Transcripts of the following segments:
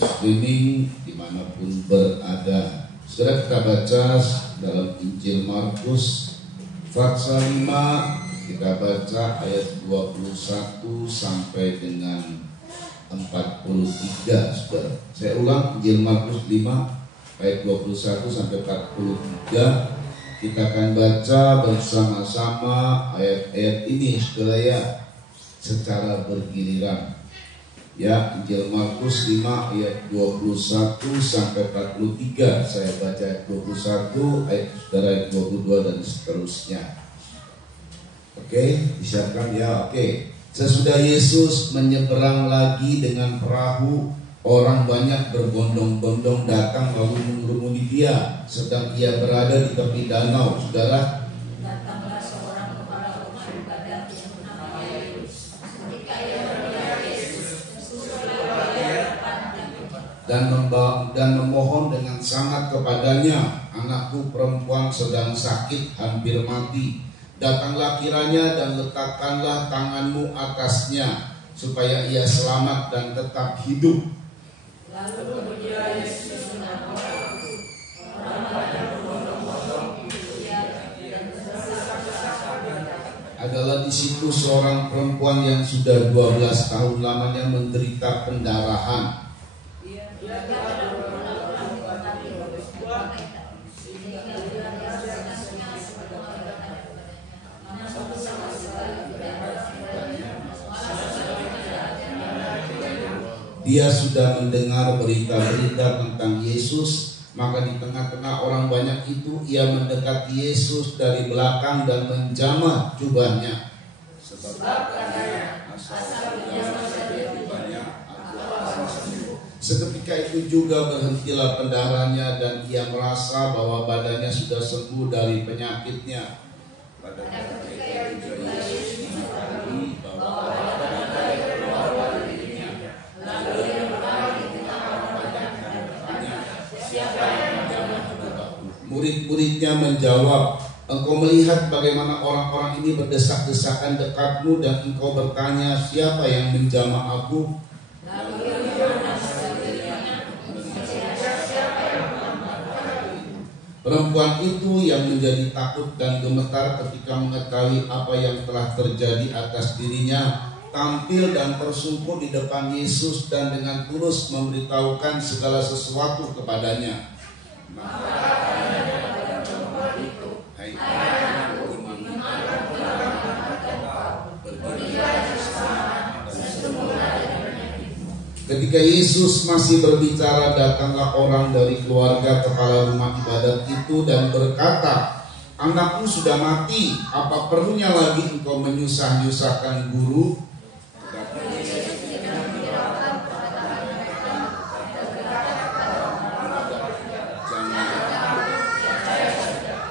streaming dimanapun berada. Saudara, kita baca dalam Injil Markus pasal 5, kita baca ayat 21 sampai dengan 43. Saudara, saya ulang, Injil Markus 5 ayat 21 sampai 43. Kita akan baca bersama-sama ayat-ayat ini, saudara ya, secara bergiliran. Ya, Injil Markus 5 ayat 21 sampai 43. Saya baca ayat 21, ayat 22 dan seterusnya. Oke, disiapkan ya. Oke. Sesudah Yesus menyeberang lagi dengan perahu, orang banyak berbondong-bondong datang lalu mengerumuni dia sedang ia berada di tepi danau. Saudara, datanglah seorang kepala rumah ibadat yang bernama Yairus. Ketika ia melihat Yesus, dan memohon dengan sangat kepadanya, anakku perempuan sedang sakit, hampir mati. Datanglah kiranya dan letakkanlah tanganmu atasnya, supaya ia selamat dan tetap hidup. Lalu dia Yesus dengan orang banyak berbondong-bondong dia dan berdesak-desakan. Adalah di situ seorang perempuan yang sudah 12 tahun lamanya menderita pendarahan. Dia sudah mendengar berita-berita tentang Yesus, maka di tengah-tengah orang banyak itu ia mendekati Yesus dari belakang dan menjamah jubahnya. Sebab katanya, asal dia saja jubahnya, aku akan sembuh. Seketika itu juga berhentilah pendarahannya dan ia merasa bahwa badannya sudah sembuh dari penyakitnya. Pada ketika itu juga Yesus mengetahui bahwa murid-muridnya menjawab, engkau melihat bagaimana orang-orang ini berdesak-desakan dekatmu dan engkau bertanya, siapa yang menjamah aku? Perempuan itu yang menjadi takut dan gemetar ketika mengetahui apa yang telah terjadi atas dirinya, tampil dan tersungkur di depan Yesus dan dengan tulus memberitahukan segala sesuatu kepadanya. Ketika Yesus masih berbicara, datanglah orang dari keluarga kepala rumah ibadat itu dan berkata, anakku sudah mati, apa perlunya lagi engkau menyusah-nyusahkan guru?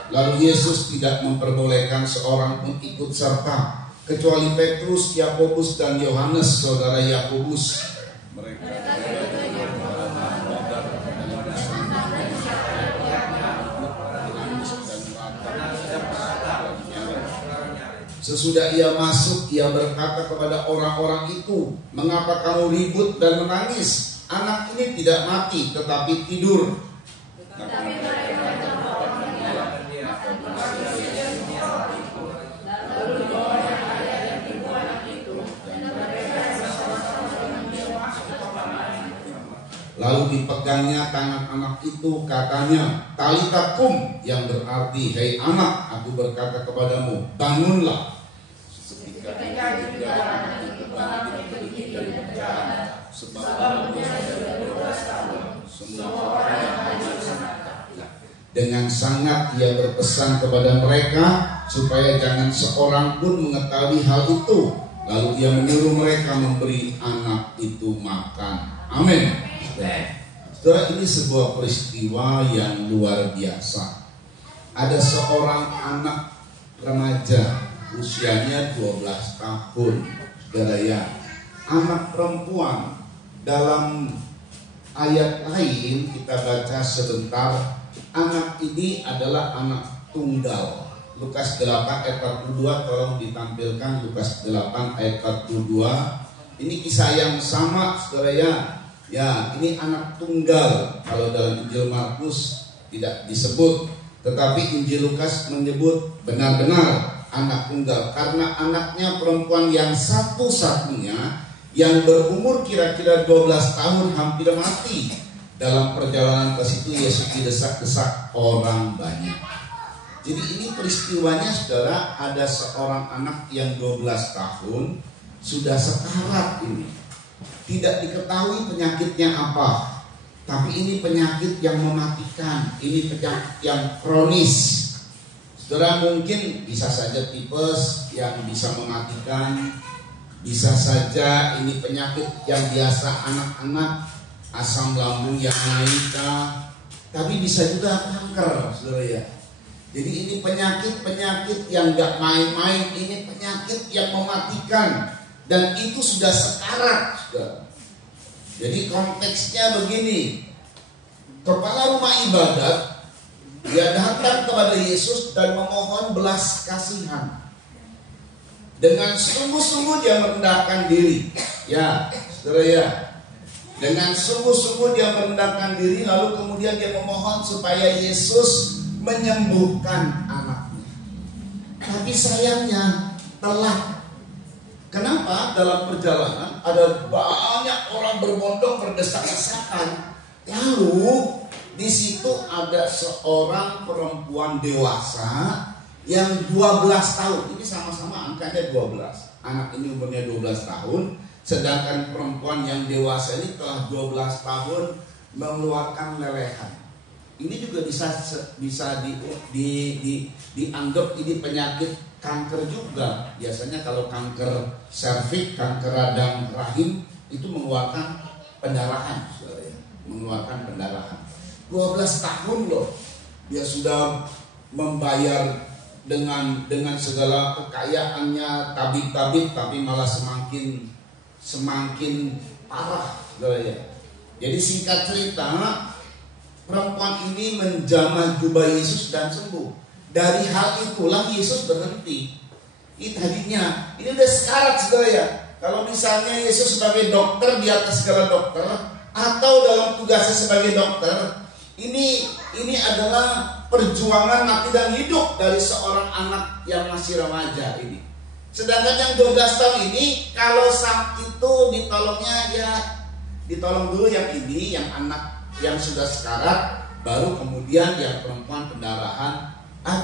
Lalu Yesus tidak memperbolehkan seorang pun ikut serta, kecuali Petrus, Yakobus dan Yohanes, saudara Yakobus. Sesudah ia masuk, ia berkata kepada orang-orang itu, mengapa kamu ribut dan menangis? Anak ini tidak mati, tetapi tidur. Lalu dipegangnya tangan anak itu, katanya, Talita kum, yang berarti, hei anak, aku berkata kepadamu, bangunlah. Seketika itu juga anak itu bangkit berdiri dari perjalanan, sebab dia sudah 12 tahun. Semua orang yang hadir sangat. Dengan sangat ia berpesan kepada mereka supaya jangan seorang pun mengetahui hal itu. Lalu ia menyuruh mereka memberi anak itu makan. Amin. Saudara, ini sebuah peristiwa yang luar biasa. Ada seorang anak remaja, usianya 12 tahun. Saudara ya, anak perempuan. Dalam ayat lain kita baca sebentar, anak ini adalah anak tunggal. Lukas 8 ayat 42, tolong ditampilkan Lukas 8 ayat 42. Ini kisah yang sama, saudara ya. Ya, ini anak tunggal. Kalau dalam Injil Markus tidak disebut, tetapi Injil Lukas menyebut benar-benar anak tunggal, karena anaknya perempuan yang satu-satunya yang berumur kira-kira 12 tahun hampir mati. Dalam perjalanan ke situ Yesus didesak-desak orang banyak. Jadi ini peristiwanya, saudara, ada seorang anak yang 12 tahun sudah sekarat ini. Tidak diketahui penyakitnya apa, tapi ini penyakit yang mematikan, ini penyakit yang kronis. Saudara, mungkin bisa saja tipes yang bisa mematikan, bisa saja ini penyakit yang biasa anak-anak, asam lambung yang naik, tapi bisa juga kanker, saudara ya. Jadi ini penyakit-penyakit yang gak main-main, ini penyakit yang mematikan, dan itu sudah sekarat, saudara. Jadi konteksnya begini, kepala rumah ibadat dia datang kepada Yesus dan memohon belas kasihan. Dengan sungguh-sungguh dia merendahkan diri. Ya, saudara ya. Dengan sungguh-sungguh dia merendahkan diri, lalu kemudian dia memohon supaya Yesus menyembuhkan anaknya. Tapi sayangnya telat. Kenapa? Dalam perjalanan ada banyak orang berbondong berdesak-desakan. Lalu di situ ada seorang perempuan dewasa yang 12 tahun. Ini sama-sama angkanya 12. Anak ini umurnya 12 tahun, sedangkan perempuan yang dewasa ini telah 12 tahun mengeluarkan lelehan. Ini juga bisa dianggap ini penyakit kanker juga. Biasanya kalau kanker serviks, kanker radang rahim itu mengeluarkan pendarahan, saudara ya. Mengeluarkan pendarahan. 12 tahun loh dia sudah membayar dengan segala kekayaannya, tabib-tabib, tapi malah semakin parah, saudara ya. Jadi singkat cerita, perempuan ini menjamah jubah Yesus dan sembuh. Dari hal itulah Yesus berhenti. Ini tadinya, ini udah sekarat, saudara ya. Kalau misalnya Yesus sebagai dokter di atas segala dokter, atau dalam tugasnya sebagai dokter, ini adalah perjuangan mati dan hidup dari seorang anak yang masih remaja ini. Sedangkan yang 12 tahun ini, kalau saat itu ditolongnya, ya ditolong dulu yang ini, yang anak yang sudah sekarat, baru kemudian yang perempuan pendarahan.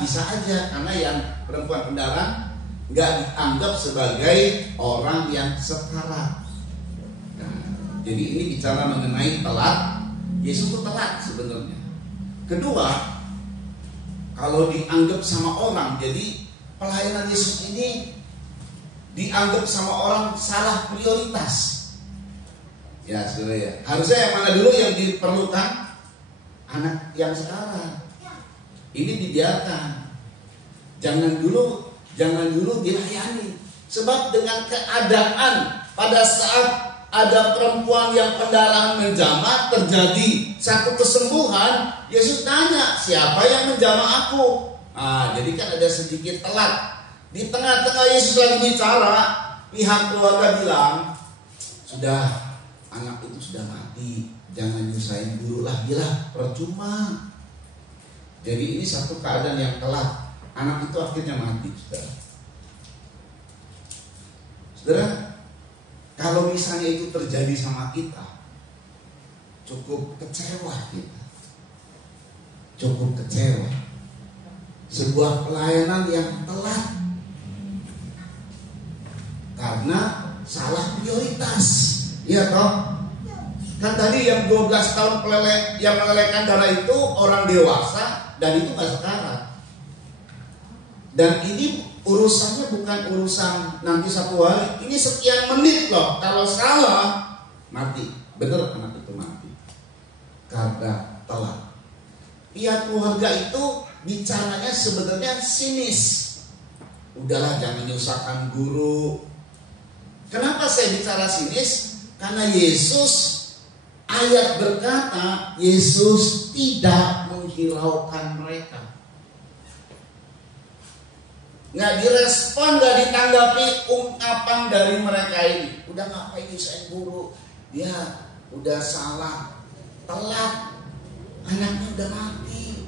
Bisa aja, karena yang perempuan pendarahan nggak dianggap sebagai orang yang sekarat. Nah, jadi ini bicara mengenai telat. Yesus itu telat sebenarnya. Kedua, kalau dianggap sama orang, jadi pelayanan Yesus ini dianggap sama orang salah prioritas. Ya, saudara ya. Harusnya yang mana dulu yang diperlukan? Anak yang sekarang. Ini dibiarkan. Jangan dulu dilayani. Sebab dengan keadaan pada saat ada perempuan yang pendarahan menjamah, terjadi satu kesembuhan, Yesus tanya, siapa yang menjamah aku? Jadi kan ada sedikit telat. Di tengah-tengah Yesus lagi bicara, pihak keluarga bilang, sudah, anak itu sudah mati, jangan nyusahin guru lagi lah, percuma. Jadi ini satu keadaan yang telat. Anak itu akhirnya mati, saudara. Saudara, kalau misalnya itu terjadi sama kita, cukup kecewa kita. Cukup kecewa. Sebuah pelayanan yang telat karena salah prioritas. Iya toh? Kan tadi yang 12 tahun yang melelehkan darah itu orang dewasa, dan itu gak sekarat. Dan ini urusannya bukan urusan nanti satu hari, ini sekian menit loh. Kalau salah, mati. Bener anak itu mati karena telat. Pihak keluarga itu bicaranya sebenarnya sinis. Udahlah, jangan nyusahkan guru. Kenapa saya bicara sinis? Karena Yesus, ayat berkata, Yesus tidak menghiraukan mereka. Nggak direspon, nggak ditanggapi ungkapan dari mereka ini. Udah ngapain nyusahin guru? Dia udah salah, telat, anaknya udah mati.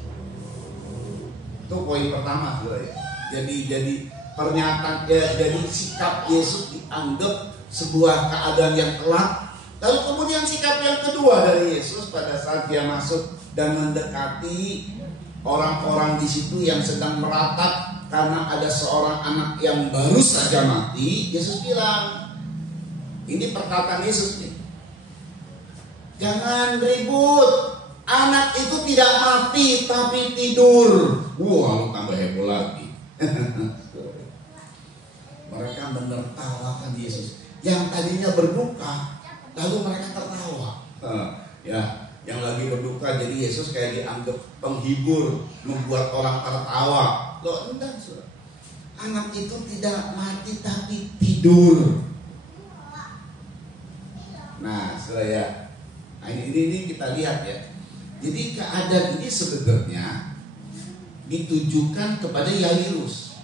Itu poin pertama, saudara. Jadi pernyataan jadi sikap Yesus dianggap sebuah keadaan yang telat. Lalu kemudian sikap yang kedua dari Yesus pada saat dia masuk dan mendekati orang-orang di situ yang sedang meratap karena ada seorang anak yang baru saja mati. Yesus bilang, ini perkataan Yesus nih, jangan ribut, anak itu tidak mati tapi tidur. Wah, lu tambah heboh lagi. Mereka menertawakan Yesus yang tadinya berduka, lalu mereka tertawa. Yang lagi berduka, jadi Yesus kayak dianggap penghibur, membuat orang tertawa. Loh, enggak, saudara. Anak itu tidak mati tapi tidur. Nah, saudara ya, ini kita lihat ya. Jadi keadaan ini sebenarnya ditujukan kepada Yairus.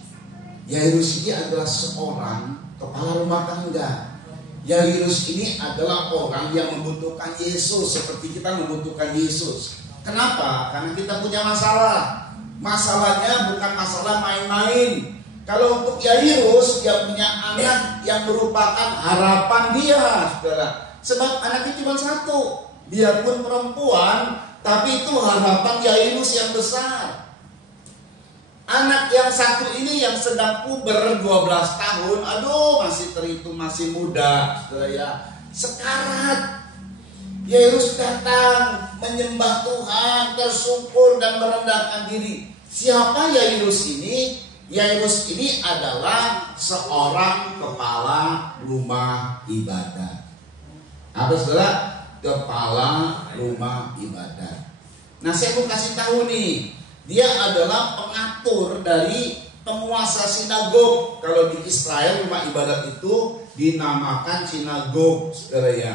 Yairus ini adalah seorang kepala rumah tangga. Yairus ini adalah orang yang membutuhkan Yesus seperti kita membutuhkan Yesus. Kenapa? Karena kita punya masalah. Masalahnya bukan masalah main-main. Kalau untuk Yairus, dia punya anak yang merupakan harapan dia, saudara. Sebab anaknya cuma satu. Dia pun perempuan, tapi itu harapan Yairus yang besar. Anak yang satu ini yang sedang puber 12 tahun, aduh masih terhitung masih muda, saudara ya. Sekarat. Yairus datang menyembah Tuhan, tersungkur dan merendahkan diri. Siapa Yairus ini? Yairus ini adalah seorang kepala rumah ibadah. Apa saudara? Kepala rumah ibadah. Nah, saya mau kasih tahu nih, dia adalah pengatur dari penguasa sinagog. Kalau di Israel rumah ibadat itu dinamakan sinagog, saudara ya.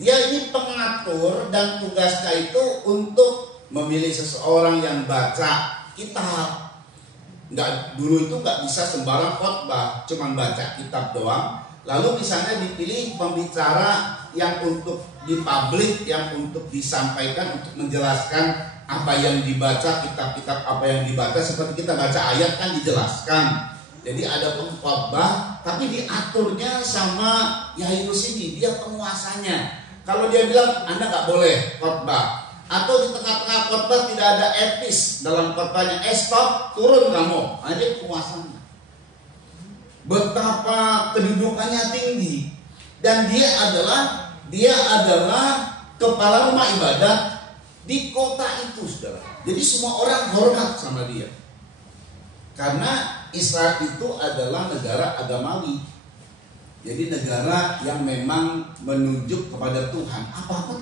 Dia ini pengatur dan tugasnya itu untuk memilih seseorang yang baca kitab. Dulu itu nggak bisa sembarang khotbah, cuman baca kitab doang. Lalu misalnya dipilih pembicara yang untuk dipublik, yang untuk disampaikan, untuk menjelaskan apa yang dibaca, kitab-kitab apa yang dibaca. Seperti kita baca ayat kan dijelaskan. Jadi ada pengkhotbah, tapi diaturnya sama Yairus ini, dia penguasanya. Kalau dia bilang Anda nggak boleh khotbah, atau di tengah-tengah khotbah tidak ada etis dalam khotbahnya, stop, turun kamu. Nah, dia penguasanya. Betapa kedudukannya tinggi, dan dia adalah kepala rumah ibadat di kota itu, saudara. Jadi semua orang hormat sama dia. Karena Israel itu adalah negara agamawi. Jadi negara yang memang menunjuk kepada Tuhan. Apa-apa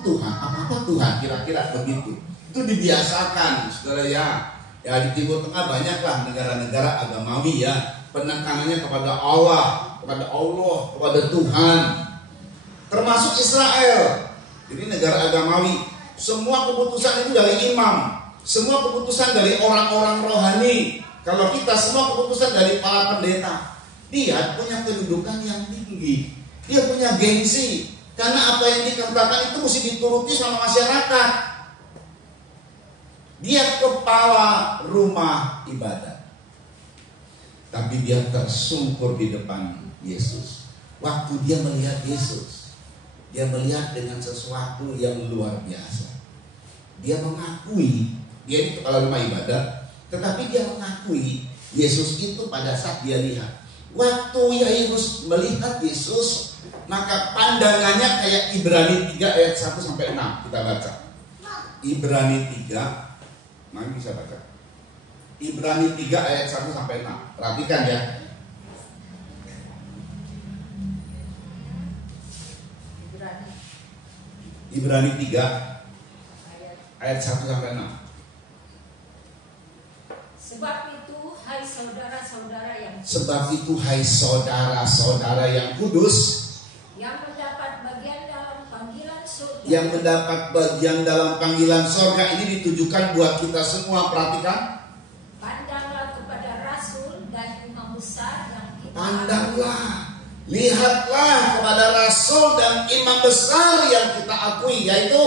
Tuhan, kira-kira begitu. Itu dibiasakan, saudara ya. Ya di Timur Tengah banyaklah negara-negara agamawi ya. Penekanannya kepada Allah, kepada Tuhan. Termasuk Israel. Jadi negara agamawi. Semua keputusan itu dari imam. Semua keputusan dari orang-orang rohani. Kalau kita semua keputusan dari para pendeta. Dia punya kedudukan yang tinggi. Dia punya gengsi. Karena apa yang dikatakan itu mesti dituruti sama masyarakat. Dia kepala rumah ibadat. Tapi dia tersungkur di depan Yesus. Waktu dia melihat Yesus, dia melihat dengan sesuatu yang luar biasa. Dia mengakui, dia ini kepala rumah ibadat, tetapi dia mengakui Yesus itu pada saat dia lihat. Waktu Yairus melihat Yesus, maka pandangannya kayak Ibrani 3 ayat 1 sampai 6. Kita baca. Ibrani 3, mari bisa baca. Ibrani 3 ayat 1 sampai 6. Perhatikan ya. Ibrani 3 ayat 1 sampai 6. Sebab itu hai saudara-saudara yang kudus, yang mendapat bagian dalam panggilan surga. Yang mendapat bagian dalam panggilan surga ini ditujukan buat kita semua. Perhatikan. Pandanglah kepada rasul dan imam besar yang kita Pandanglah. Lihatlah kepada rasul dan imam besar yang kita akui, yaitu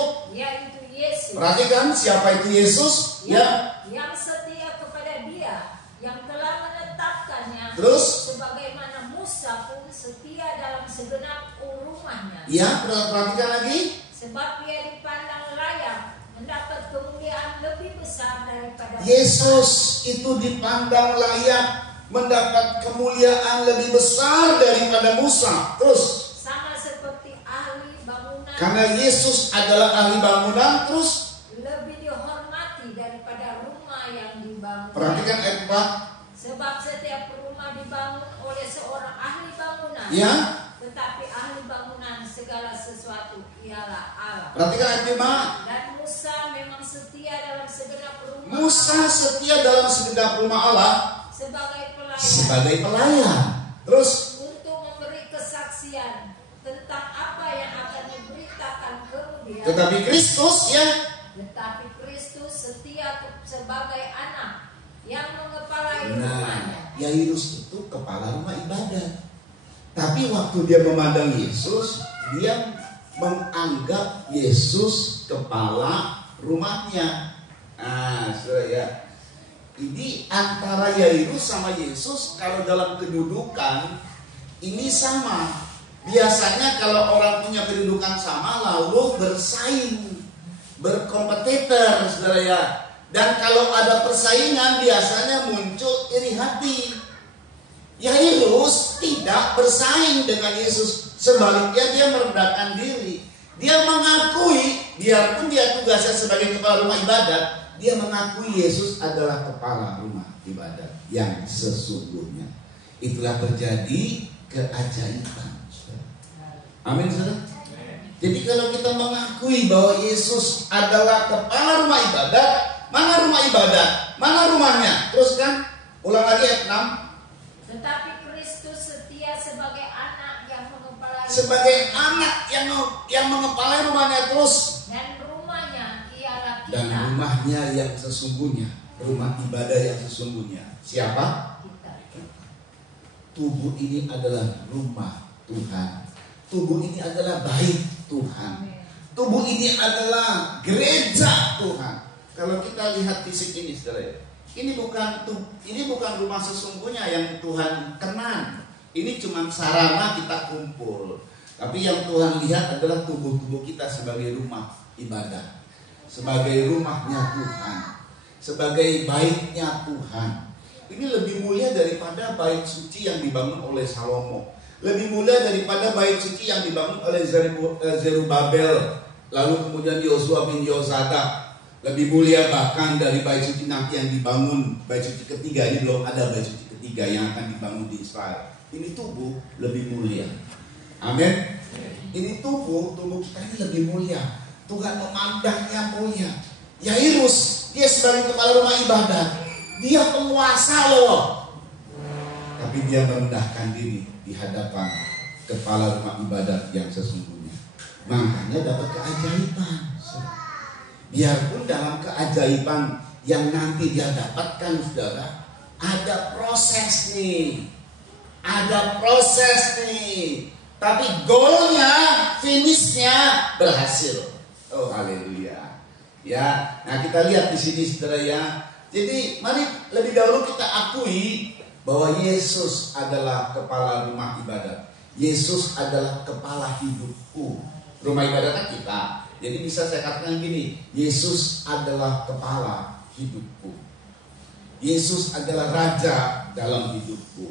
Yesus. Perhatikan siapa itu Yesus? Yang setia kepada Dia, yang telah menetapkannya. Terus? Sebagaimana Musa pun setia dalam segenap rumahnya. Ya, perhatikan lagi. Sebab Dia dipandang layak mendapat kemuliaan lebih besar daripada Yesus itu dipandang layak mendapat kemuliaan lebih besar daripada Musa. Terus, sama seperti ahli bangunan. karena Yesus adalah ahli bangunan, terus lebih dihormati daripada rumah yang dibangun. perhatikan ayat 4. Sebab setiap rumah dibangun oleh seorang ahli bangunan. Ya. Tetapi ahli bangunan segala sesuatu ialah Allah. Perhatikan ayat 5. Dan Musa memang setia dalam segenap rumah. Musa setia dalam segenap rumah Allah sebagai pelayan. Terus, untuk memberi kesaksian tentang apa yang akan diberitakan kemudian. tetapi Kristus setia sebagai anak yang mengepalai rumahnya. Yairus itu kepala rumah ibadat. Tapi waktu dia memandang Yesus, dia menganggap Yesus kepala rumahnya. Ya. Ini antara Yairus sama Yesus kalau dalam kedudukan ini sama. Biasanya kalau orang punya kedudukan sama lalu bersaing, berkompetitor, saudara ya. Dan kalau ada persaingan biasanya muncul iri hati. Yairus tidak bersaing dengan Yesus, sebaliknya dia merendahkan diri. Dia mengakui, biarpun dia tugasnya sebagai kepala rumah ibadat, dia mengakui Yesus adalah kepala rumah ibadat yang sesungguhnya. Itulah terjadi keajaiban. Amin, saudara. Jadi kalau kita mengakui bahwa Yesus adalah kepala rumah ibadat, mana rumah ibadat? Mana rumahnya? Terus kan, ulang lagi ayat 6. Tetapi Kristus setia sebagai anak yang mengepalai. Sebagai anak yang mengepalai rumahnya terus. Dan rumahnya ialah kita. Dan rumahnya yang sesungguhnya, rumah ibadah yang sesungguhnya. Siapa? Kita. Tubuh ini adalah rumah Tuhan. Tubuh ini adalah bait Tuhan. Tubuh ini adalah gereja Tuhan. Kalau kita lihat fisik ini, saudara, ini bukan rumah sesungguhnya yang Tuhan kenan. Ini cuma sarana kita kumpul. Tapi yang Tuhan lihat adalah tubuh-tubuh kita sebagai rumah ibadah, sebagai rumahnya Tuhan, sebagai baitnya Tuhan. Ini lebih mulia daripada bait suci yang dibangun oleh Salomo. Lebih mulia daripada bait suci yang dibangun oleh Zerubabel, lalu kemudian Yosua bin Yosadak. Lebih mulia bahkan dari bait suci nanti yang dibangun, bait suci ketiga. Ini belum ada bait suci ketiga yang akan dibangun di Israel. Ini tubuh lebih mulia. Amin. Ini tubuh kita ini lebih mulia. Tuhan memandangnya mulia. Yairus, dia sebagai kepala rumah ibadat, dia penguasa loh. Tapi dia merendahkan diri di hadapan kepala rumah ibadat yang sesungguhnya. Makanya dapat keajaiban. Biarpun dalam keajaiban yang nanti dia dapatkan, saudara, ada proses nih. Tapi goalnya, finishnya berhasil. Oh, haleluya. Ya, nah kita lihat di sini, saudara ya. Jadi mari lebih dahulu kita akui bahwa Yesus adalah kepala rumah ibadat. Yesus adalah kepala hidupku. Rumah ibadatnya kita. Jadi bisa saya katakan gini, Yesus adalah kepala hidupku. Yesus adalah raja dalam hidupku.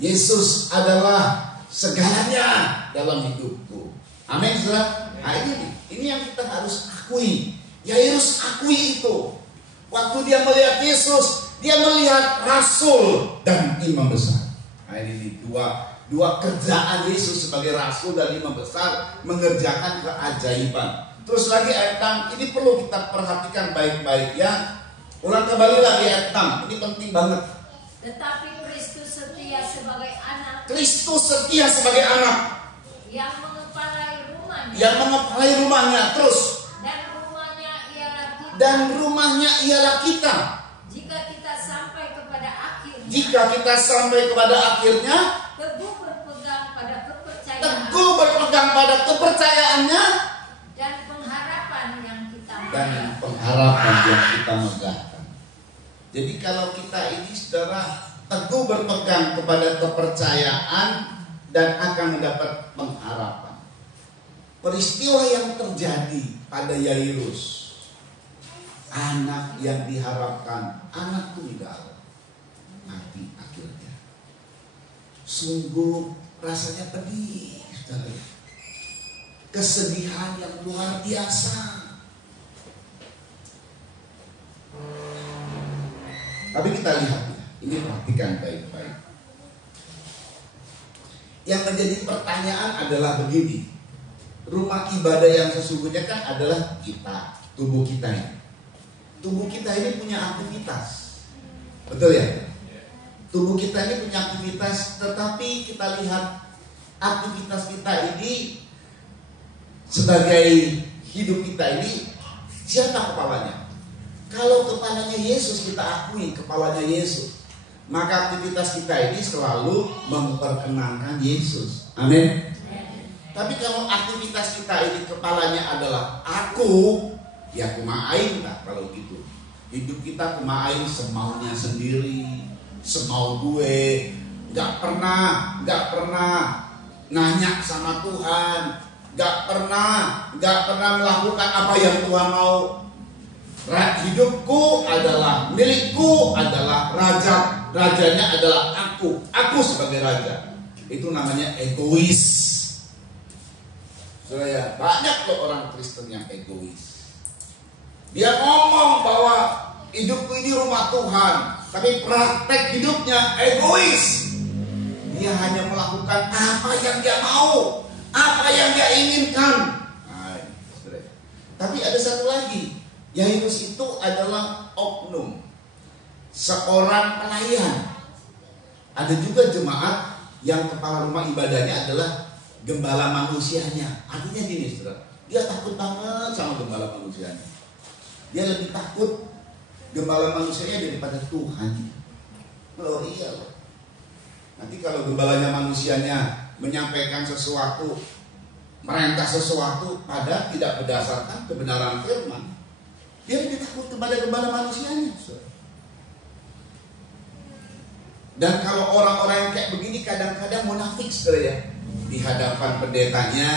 Yesus adalah segalanya dalam hidupku. Amin, saudara. Nah, ini yang kita harus akui. Yairus akui itu. Waktu dia melihat Yesus, dia melihat rasul dan imam besar. Nah, ini dua kerjaan Yesus sebagai rasul dan imam besar mengerjakan keajaiban. Terus lagi ayat 6, ini perlu kita perhatikan baik-baik ya. Ulang kembali lagi ayat 6, ini penting banget. Tetapi Kristus setia sebagai anak. Kristus setia sebagai anak Yang mengepalai rumahnya. yang mengepalai rumahnya. Terus, Dan rumahnya ialah kita. dan rumahnya ialah kita. Jika kita sampai kepada akhirnya. Jika kita sampai kepada akhirnya, Teguh berpegang pada teguh berpegang pada kepercayaannya dan pengharapan yang kita megahkan. Jadi kalau kita ini saudara teguh berpegang kepada kepercayaan dan akan mendapat pengharapan. Peristiwa yang terjadi pada Yairus, anak yang diharapkan, anak tunggal, mati akhirnya. Sungguh rasanya pedih, saudara. Kesedihan yang luar biasa. Tapi kita lihat, ini perhatikan baik-baik. Yang menjadi pertanyaan adalah begini. Rumah ibadah yang sesungguhnya kan adalah kita, tubuh kita ini. Tubuh kita ini punya aktivitas. Betul ya? Tubuh kita ini punya aktivitas, tetapi kita lihat aktivitas kita ini sebagai hidup kita ini, siapa kepalanya? Kalau kepalanya Yesus, kita akui kepalanya Yesus, maka aktivitas kita ini selalu memperkenankan Yesus. Amin. Tapi kalau aktivitas kita ini kepalanya adalah aku, ya kumaain lah kalau gitu. Hidup kita kumaain semaunya sendiri, semau gue, nggak pernah nanya sama Tuhan, nggak pernah melakukan apa yang Tuhan mau. Hidupku adalah milikku, adalah rajanya adalah aku sebagai raja. Itu namanya egois. Saudara, banyak loh orang Kristen yang egois. Dia ngomong bahwa hidupku ini rumah Tuhan, tapi praktek hidupnya egois. Dia hanya melakukan apa yang dia mau, apa yang dia inginkan. Nah, tapi ada satu lagi, Yairus itu adalah oknum, seorang pelayan. Ada juga jemaat yang kepala rumah ibadahnya adalah gembala manusianya. Artinya gini, saudara, dia takut banget sama gembala manusianya. Dia lebih takut gembala manusianya daripada Tuhan. Oh iya loh. Nanti kalau gembalanya manusianya menyampaikan sesuatu, merintah sesuatu pada tidak berdasarkan kebenaran firman, dia lebih takut kepada gembala manusianya. Dan kalau orang-orang yang kayak begini kadang-kadang munafik, saudara ya, di hadapan pendetanya,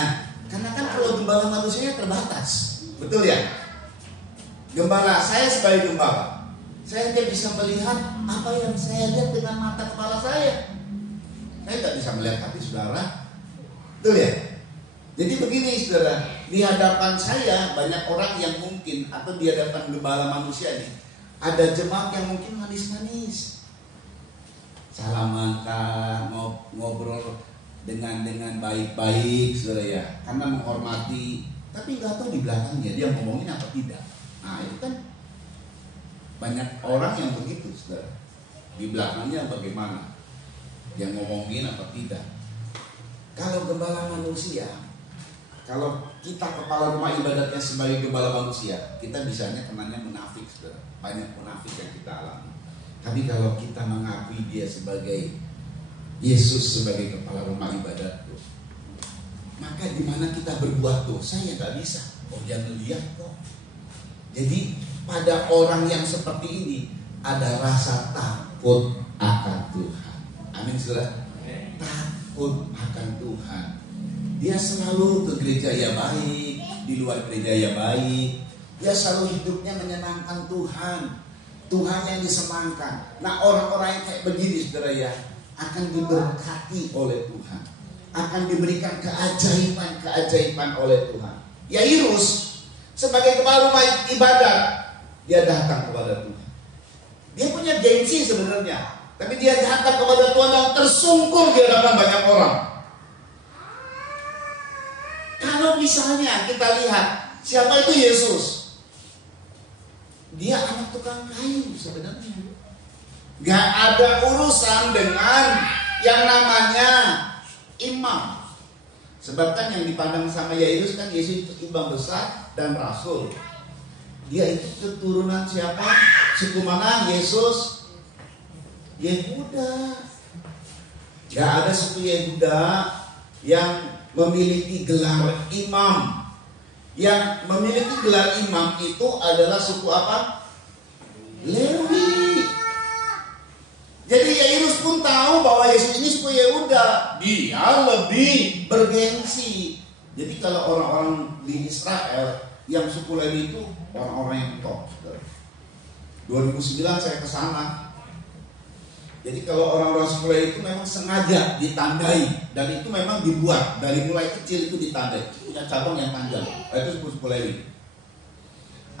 karena kan kalau gembala manusianya terbatas, betul ya? Gembala, saya sebagai gembala, saya tidak bisa melihat apa yang saya lihat dengan mata kepala saya. Saya tidak bisa melihat hati saudara, betul ya? Jadi begini saudara, di hadapan saya banyak orang yang mungkin, atau di hadapan gembala manusia ini, ada jemaat yang mungkin manis-manis, salaman kan, ngobrol dengan baik-baik, saudara ya, karena menghormati, tapi nggak tahu di belakangnya dia ngomongin apa tidak. Nah itu kan banyak orang yang begitu, saudara. Di belakangnya bagaimana, dia ngomongin apa tidak. Kalau gembala manusia, kalau kita kepala rumah ibadatnya sebagai gembala manusia, kita bisanya kenanya munafik, saudara. Banyak munafik yang kita alami. Tapi kalau kita mengakui dia sebagai Yesus sebagai kepala rumah ibadatku, maka di mana kita berbuat dosa ya nggak bisa. Oh dia ngeliat kok. Jadi pada orang yang seperti ini ada rasa takut akan Tuhan. Amin saudara. Takut akan Tuhan. Dia selalu ke gereja ya baik, di luar gereja ya baik. Dia selalu hidupnya menyenangkan Tuhan. Tuhan yang disenangkan. Nah orang-orang yang kayak begini saudara ya, akan diberkati oleh Tuhan, akan diberikan keajaiban oleh Tuhan. Yairus sebagai kepala rumah ibadat, dia datang kepada Tuhan. Dia punya gengsi sebenarnya, tapi dia datang kepada Tuhan dan tersungkur di hadapan banyak orang. Kalau misalnya kita lihat siapa itu Yesus, dia anak tukang kayu sebenarnya. Gak ada urusan dengan yang namanya imam. Sebab kan yang dipandang sama Yairus kan Yesus itu imam besar dan rasul. Dia itu keturunan siapa? Suku mana? Yesus? Yehuda. Gak ada suku Yehuda yang memiliki gelar imam. Yang memiliki gelar imam itu adalah suku apa? Lewi. Jadi Yairus pun tahu bahwa Yesus ini suku Yehuda. Dia lebih bergengsi. Jadi kalau orang-orang di Israel yang suku Lewi itu orang-orang yang top. 2009 saya ke sana. Jadi kalau orang-orang suku Lewi itu memang sengaja ditandai, dan itu memang dibuat dari mulai kecil itu ditandai. Punya cabang yang panjang. Itu suku-suku Lewi.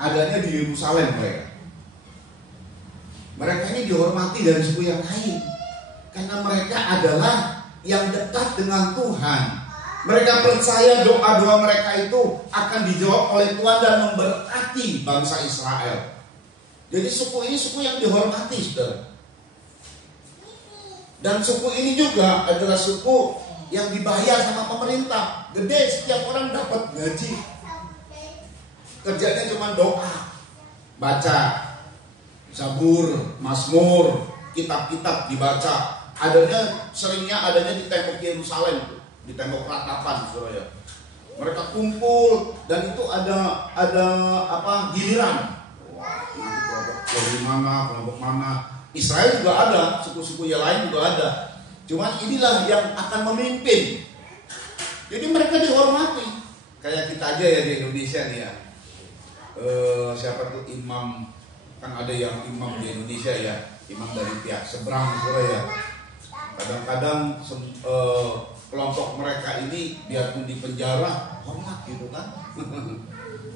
Adanya di Yerusalem mereka. Mereka ini dihormati dari suku yang lain karena mereka adalah yang dekat dengan Tuhan. Mereka percaya doa-doa mereka itu akan dijawab oleh Tuhan dan memberkati bangsa Israel. Jadi suku ini suku yang dihormati, saudara. Dan suku ini juga adalah suku yang dibayar sama pemerintah. Gede, setiap orang dapat gaji. Kerjanya cuma doa, baca Zabur, Mazmur, kitab-kitab dibaca. Seringnya adanya di tembok Yerusalem, di tembok ratapan, saudara. Mereka kumpul dan itu ada giliran. Wah, kelompok mana. Israel juga ada, suku-suku yang lain juga ada. Cuman inilah yang akan memimpin. Jadi mereka dihormati. Kayak kita aja ya di Indonesia nih ya. Siapa tuh imam? Kan ada yang imam di Indonesia ya, imam dari pihak seberang ya. Kadang-kadang kelompok mereka ini biarpun di penjara hormat gitu kan.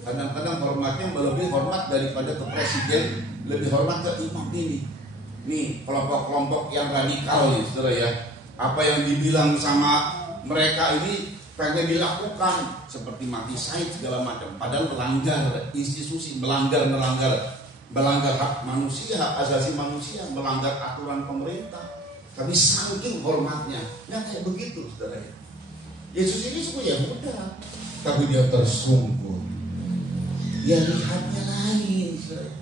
Kadang-kadang hormatnya lebih hormat daripada ke presiden, lebih hormat ke imam ini. Nih kelompok-kelompok yang radikal nih, saudara ya. Apa yang dibilang sama mereka ini pengen dilakukan, seperti mati syahid segala macam. Padahal melanggar institusi, melanggar hak manusia, hak asasi manusia, melanggar aturan pemerintah. Tapi saking hormatnya, ya kayak begitu, saudara. Yesus ini suku Yehuda, tapi dia tersungkur. Dia lihatnya lain, saudara.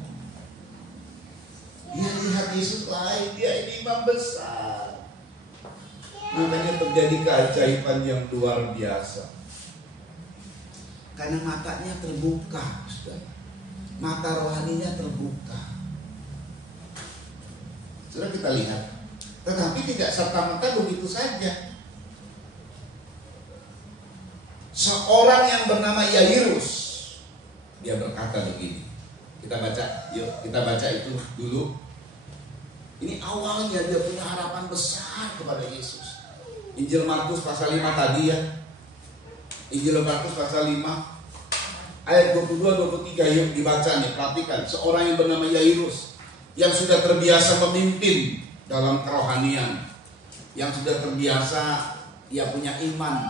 Dia lihat Yesus lain, dia ini imam besar. Makanya terjadi keajaiban yang luar biasa. Karena matanya terbuka, saudara. Mata rohaninya terbuka. Sudah kita lihat. Tetapi tidak serta-merta begitu saja. Seorang yang bernama Yairus, dia berkata begini. Kita baca, yuk kita baca itu dulu. Ini awalnya dia punya harapan besar kepada Yesus. Injil Markus pasal 5 tadi ya. Injil Markus pasal 5 ayat 22-23, yuk dibaca nih, perhatikan. Seorang yang bernama Yairus, yang sudah terbiasa memimpin dalam kerohanian, yang sudah terbiasa, ia punya iman,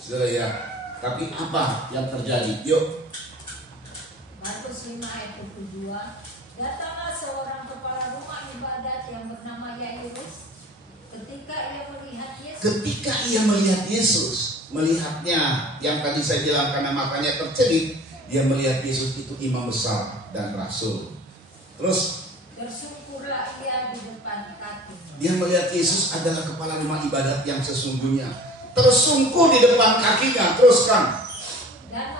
saudara ya. Tapi apa yang terjadi? Yuk. Markus 5 ayat 22. Datanglah seorang kepala rumah ibadat yang bernama Yairus. Ketika ia melihat Yesus, melihatnya yang tadi saya bilang karena matanya tercelik, dia melihat Yesus itu imam besar dan rasul. Terus bersungkurlah ia di depan kaki. Dia melihat Yesus adalah kepala rumah ibadat yang sesungguhnya. Tersungkur di depan kakinya. Teruskan. Dan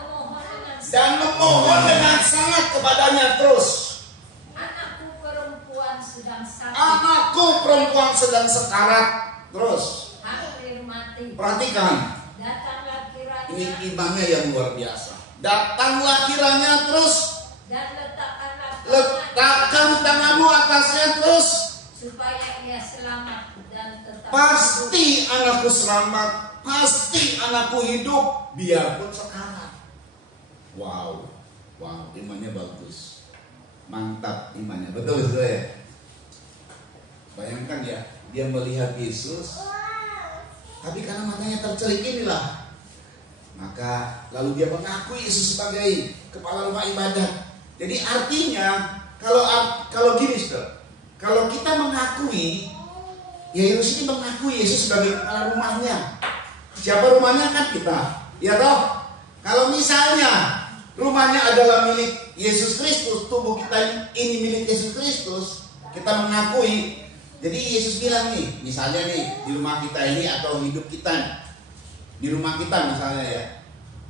memohon dengan sangat kepadanya. Terus. Anakku perempuan sedang sekarat. Terus. Hampir mati. Perhatikan. Datanglah kiranya. Ini imannya yang luar biasa. Datanglah kiranya terus. Dan letakkan tanganmu atasnya terus. Supaya ia selamat dan tetap. Pasti anakku selamat. Pasti anakku hidup. Biarpun sekarat. Wow, imannya bagus, mantap imannya, betul ya. Bayangkan ya, dia melihat Yesus, tapi karena matanya tercelik inilah, maka lalu dia mengakui Yesus sebagai kepala rumah ibadat. Jadi artinya, kalau gini, saudara, kalau kita mengakui, Yesus ini mengakui Yesus sebagai kepala rumahnya. Siapa rumahnya? Kan kita, ya toh. Kalau misalnya rumahnya adalah milik Yesus Kristus, tubuh kita ini milik Yesus Kristus, kita mengakui. Jadi Yesus bilang nih, misalnya nih di rumah kita ini atau hidup kita, Di rumah kita misalnya ya,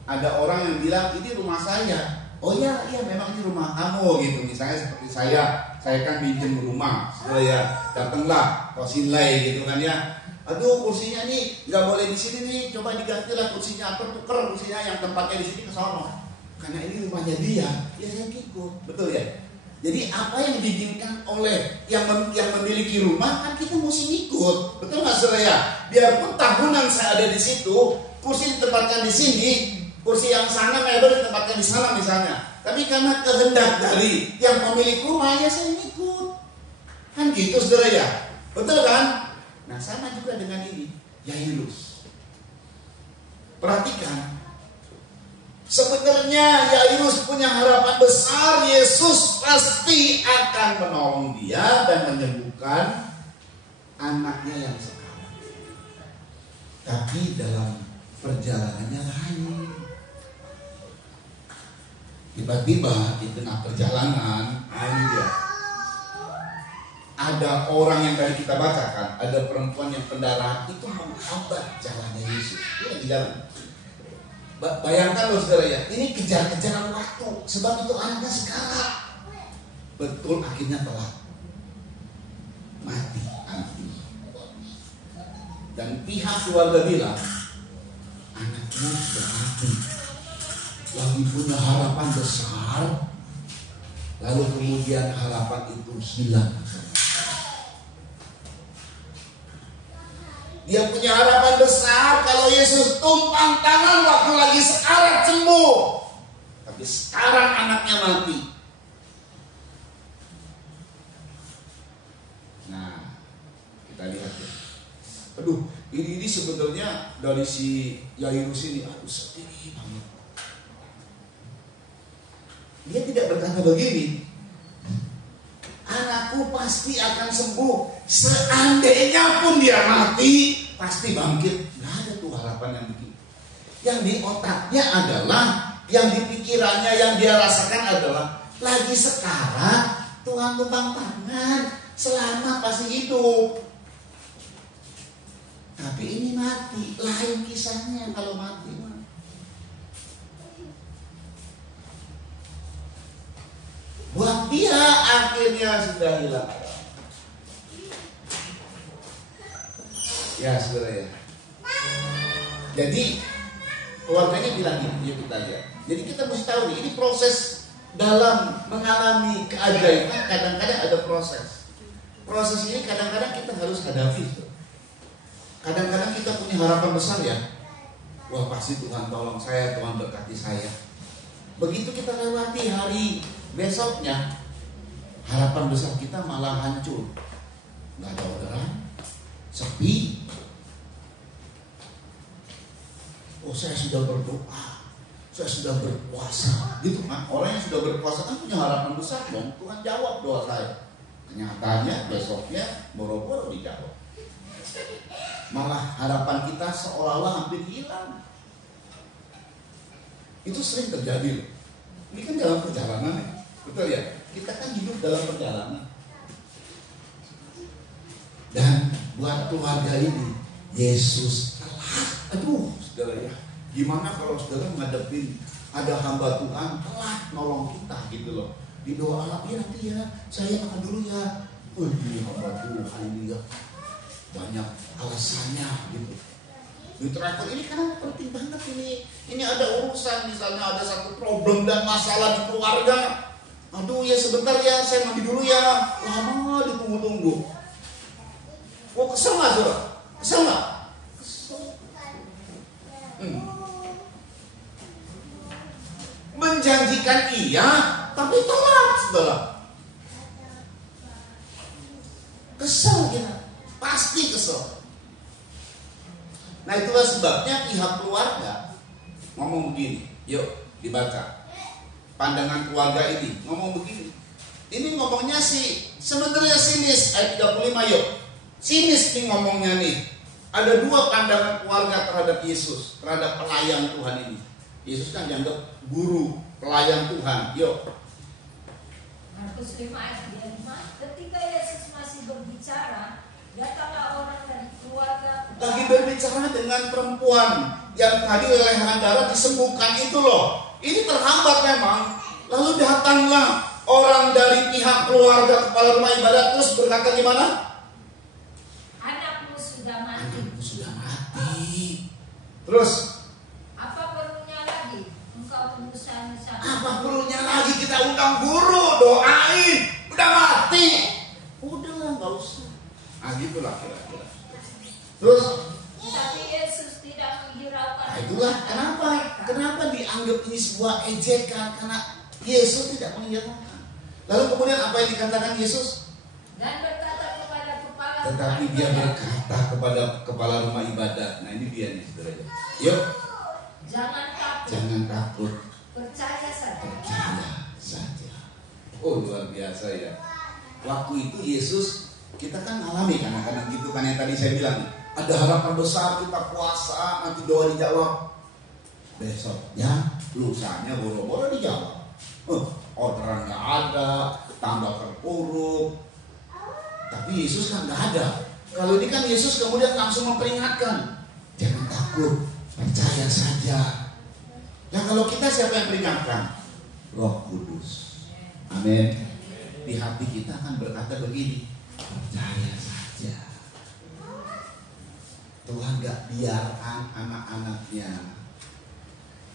ada orang yang bilang ini rumah saya. Oh iya, memang ini rumah kamu gitu. Misalnya seperti saya kan pinjam rumah, ya datanglah Kosinlay gitu kan ya. Aduh kursinya nih nggak boleh di sini nih, coba digantilah kursinya atau tuker kursinya yang tempatnya di sini ke sono. Karena ini rumahnya dia, ya saya ikut, betul ya. Jadi apa yang diinginkan oleh yang memiliki rumah kan kita mesti ikut, betul nggak saudara ya? Biarpun tahunan saya ada di situ, kursi ditempatkan di sini, kursi yang sana mebel ditempatkan di sana misalnya. Tapi karena kehendak dari yang pemilik rumah ya saya ikut. Kan gitu saudara ya. Betul kan? Nah sama juga dengan ini Yairus. Perhatikan. Sebenarnya Yairus punya harapan besar. Yesus pasti akan menolong dia dan menyembuhkan anaknya yang sekarang. Tapi dalam perjalanannya lain. Tiba-tiba di tengah perjalanan, ini dia. Ada orang yang tadi kita bacakan, ada perempuan yang pendarahan itu menghambat jalannya Yesus. Dia lagi jalan. Bayangkan loh saudara ya, ini kejar-kejaran waktu. Sebab itu anaknya sekarang. Betul akhirnya telat. Mati anaknya. Dan pihak keluarga bilang, anaknya sudah mati. Lagi punya harapan besar, lalu kemudian harapan itu hilang. Dia punya harapan besar kalau Yesus tumpang tangan waktu lagi sekarat sembuh. Tapi sekarang anaknya mati. Nah, kita lihat ya. Aduh, ini sebetulnya dari si Yairus ini, aduh sedih banget. Dia tidak berkata begini, anakku pasti akan sembuh. Seandainya pun dia mati, pasti bangkit. Nggak ada tuh harapan yang begitu. Yang di otaknya adalah, yang di pikirannya, yang dia rasakan adalah, lagi sekarang Tuhan tumpang tangan, selamat pasti hidup. Tapi ini mati, lain kisahnya kalau mati. Buat dia akhirnya sudah hilang. Ya saudara ya. Jadi keluarganya bilang gini, ya kita lihat. Jadi kita mesti tahu nih, ini proses dalam mengalami keajaiban. Kadang-kadang ada proses. Proses ini kadang-kadang kita harus hadapi. Kadang-kadang kita punya harapan besar ya. Wah pasti Tuhan tolong saya, Tuhan berkati saya. Begitu kita lewati hari besoknya, harapan besar kita malah hancur. Gak ada orderan, sepi. Oh saya sudah berdoa, saya sudah berpuasa, gitu kan? Orang yang sudah berpuasa kan punya harapan besar dong. Tuhan jawab doa saya. Kenyataannya besoknya boro-boro dijawab. Malah harapan kita seolah-olah hampir hilang. Itu sering terjadi loh. Ini kan dalam perjalanan ya. Betul ya? Kita kan hidup dalam perjalanan. Dan buat keluarga ini, Yesus telat. Aduh, saudara ya. Gimana kalau saudara menghadapi ada hamba Tuhan telat nolong kita gitu loh. Di doa, ya nanti ya, saya makan dulu ya. Ini hamba Tuhan ini ya. Banyak alasannya gitu. Di terakhir ini kan penting banget ini. Ini ada urusan, misalnya ada satu problem dan masalah di keluarga. Aduh ya sebentar ya, saya mandi dulu ya. Lama ditunggu-tunggu. Oh kesel gak saudara? Kesel gak? Menjanjikan iya, tapi telat saudara. Kesel kita, pasti kesel. Nah itulah sebabnya pihak keluarga ngomong begini. Yuk dibaca. Pandangan keluarga ini ngomong begini. Ini ngomongnya sih sebenarnya sinis. Ayat 35 yuk. Sinis nih ngomongnya nih. Ada dua pandangan keluarga terhadap Yesus, terhadap pelayan Tuhan ini. Yesus kan dianggap guru, pelayan Tuhan. Yuk. Markus 5 ayat 35. Ketika Yesus masih berbicara, datanglah orang dari keluarga. Lagi berbicara dengan perempuan yang tadi lelehan darah disembuhkan itu loh. Ini terhambat memang. Lalu datanglah orang dari pihak keluarga kepala rumah ibadat terus berkata gimana? Anakmu sudah mati. Anakmu sudah mati. Terus apa perlunya lagi engkau mengusaha-usaha? Apa perlunya lagi kita undang guru, doain, udah mati. Udahlah, nggak usah. Ah gitulah kira-kira. Terus Tapi Yesus tidak menghiraukan. nah itulah kenapa dianggap ini sebuah ejekan, karena Yesus tidak menghiraukan. Lalu kemudian apa yang dikatakan Yesus? Dan berkata kepada kepala Tetapi rumah dia ibadat, berkata kepada kepala rumah ibadat. Nah ini dia nih saudara. Yuk, jangan takut, jangan takut, percaya saja. percaya saja. Oh luar biasa ya. Waktu itu Yesus, kita kan alami kadang-kadang gitu kan, yang tadi saya bilang, ada harapan besar kita puasa, nanti doa dijawab. Besoknya, lusanya boro-boro dijawab. Orderan nggak ada, tambah terpuruk. Tapi Yesus kan nggak ada. Kalau ini kan Yesus kemudian langsung memperingatkan, jangan takut, percaya saja. Nah kalau kita siapa yang peringatkan? Roh Kudus. Amin. Di hati kita kan berkata begini, percaya saja. Tuhan gak biarkan anak-anaknya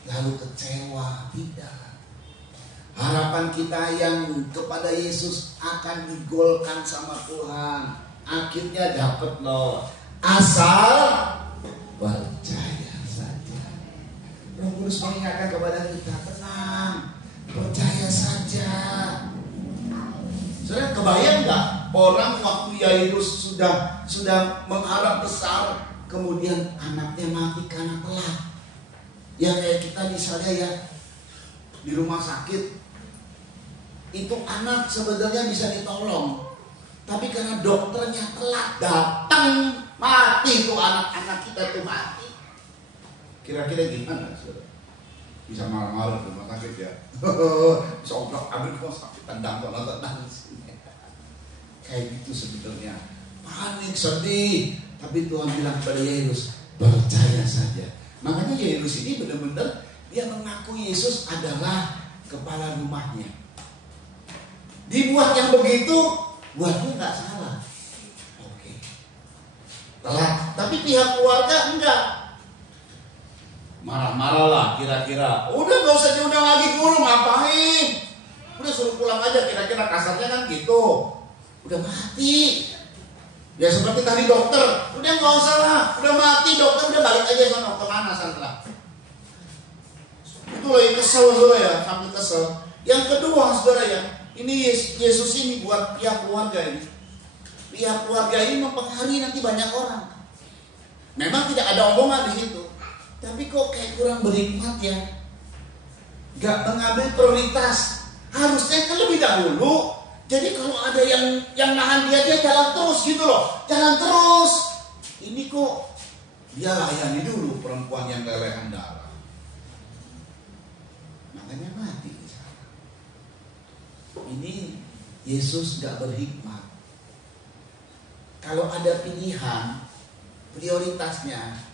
lalu kecewa, tidak. Harapan kita yang kepada Yesus akan digolkan sama Tuhan. Akhirnya dapat loh, asal percaya saja. Roh Kudus mengingatkan kepada kita, tenang, percaya saja. Saudara kebayang nggak orang waktu Yairus sudah mengharap besar, kemudian anaknya mati karena telat. Ya kayak kita misalnya ya di rumah sakit, itu anak sebenarnya bisa ditolong, tapi karena dokternya telat datang, mati tuh anak-anak kita tuh mati. Kira-kira gimana saudara? Bisa marah-marah di rumah sakit ya. Bisa obrak-abrik rumah sakit, tendang. Kayak gitu sebenarnya. Panik, sedih. Tapi Tuhan bilang kepada Yairus, percaya saja. Makanya Yairus ini benar-benar dia mengaku Yesus adalah kepala rumahnya. Dibuat yang begitu, buatnya nggak salah. Oke. Telat. Tapi pihak keluarga enggak. Marah-marah lah kira-kira. Udah gak usah diundang lagi guru, ngapain? Udah suruh pulang aja, kira-kira kasarnya kan gitu. Udah mati. Ya seperti tadi dokter, udah gak usah lah, udah mati dokter, udah balik aja sana. Kemana Sandra? Itu loh yang kesel saudara ya, sampai kesel. Yang kedua saudara ya, ini Yesus ini buat pihak keluarga ini. Pihak keluarga ini mempengaruhi nanti banyak orang. Memang tidak ada omongan di situ. Tapi kok kayak kurang berhikmat ya. Gak mengambil prioritas. Harusnya kan lebih dahulu. Jadi kalau ada yang nahan dia jalan terus gitu loh. Jalan terus. Ini kok dia layani dulu perempuan yang lelehan darah. Makanya mati di sana. Ini Yesus gak berhikmat. Kalau ada pilihan, prioritasnya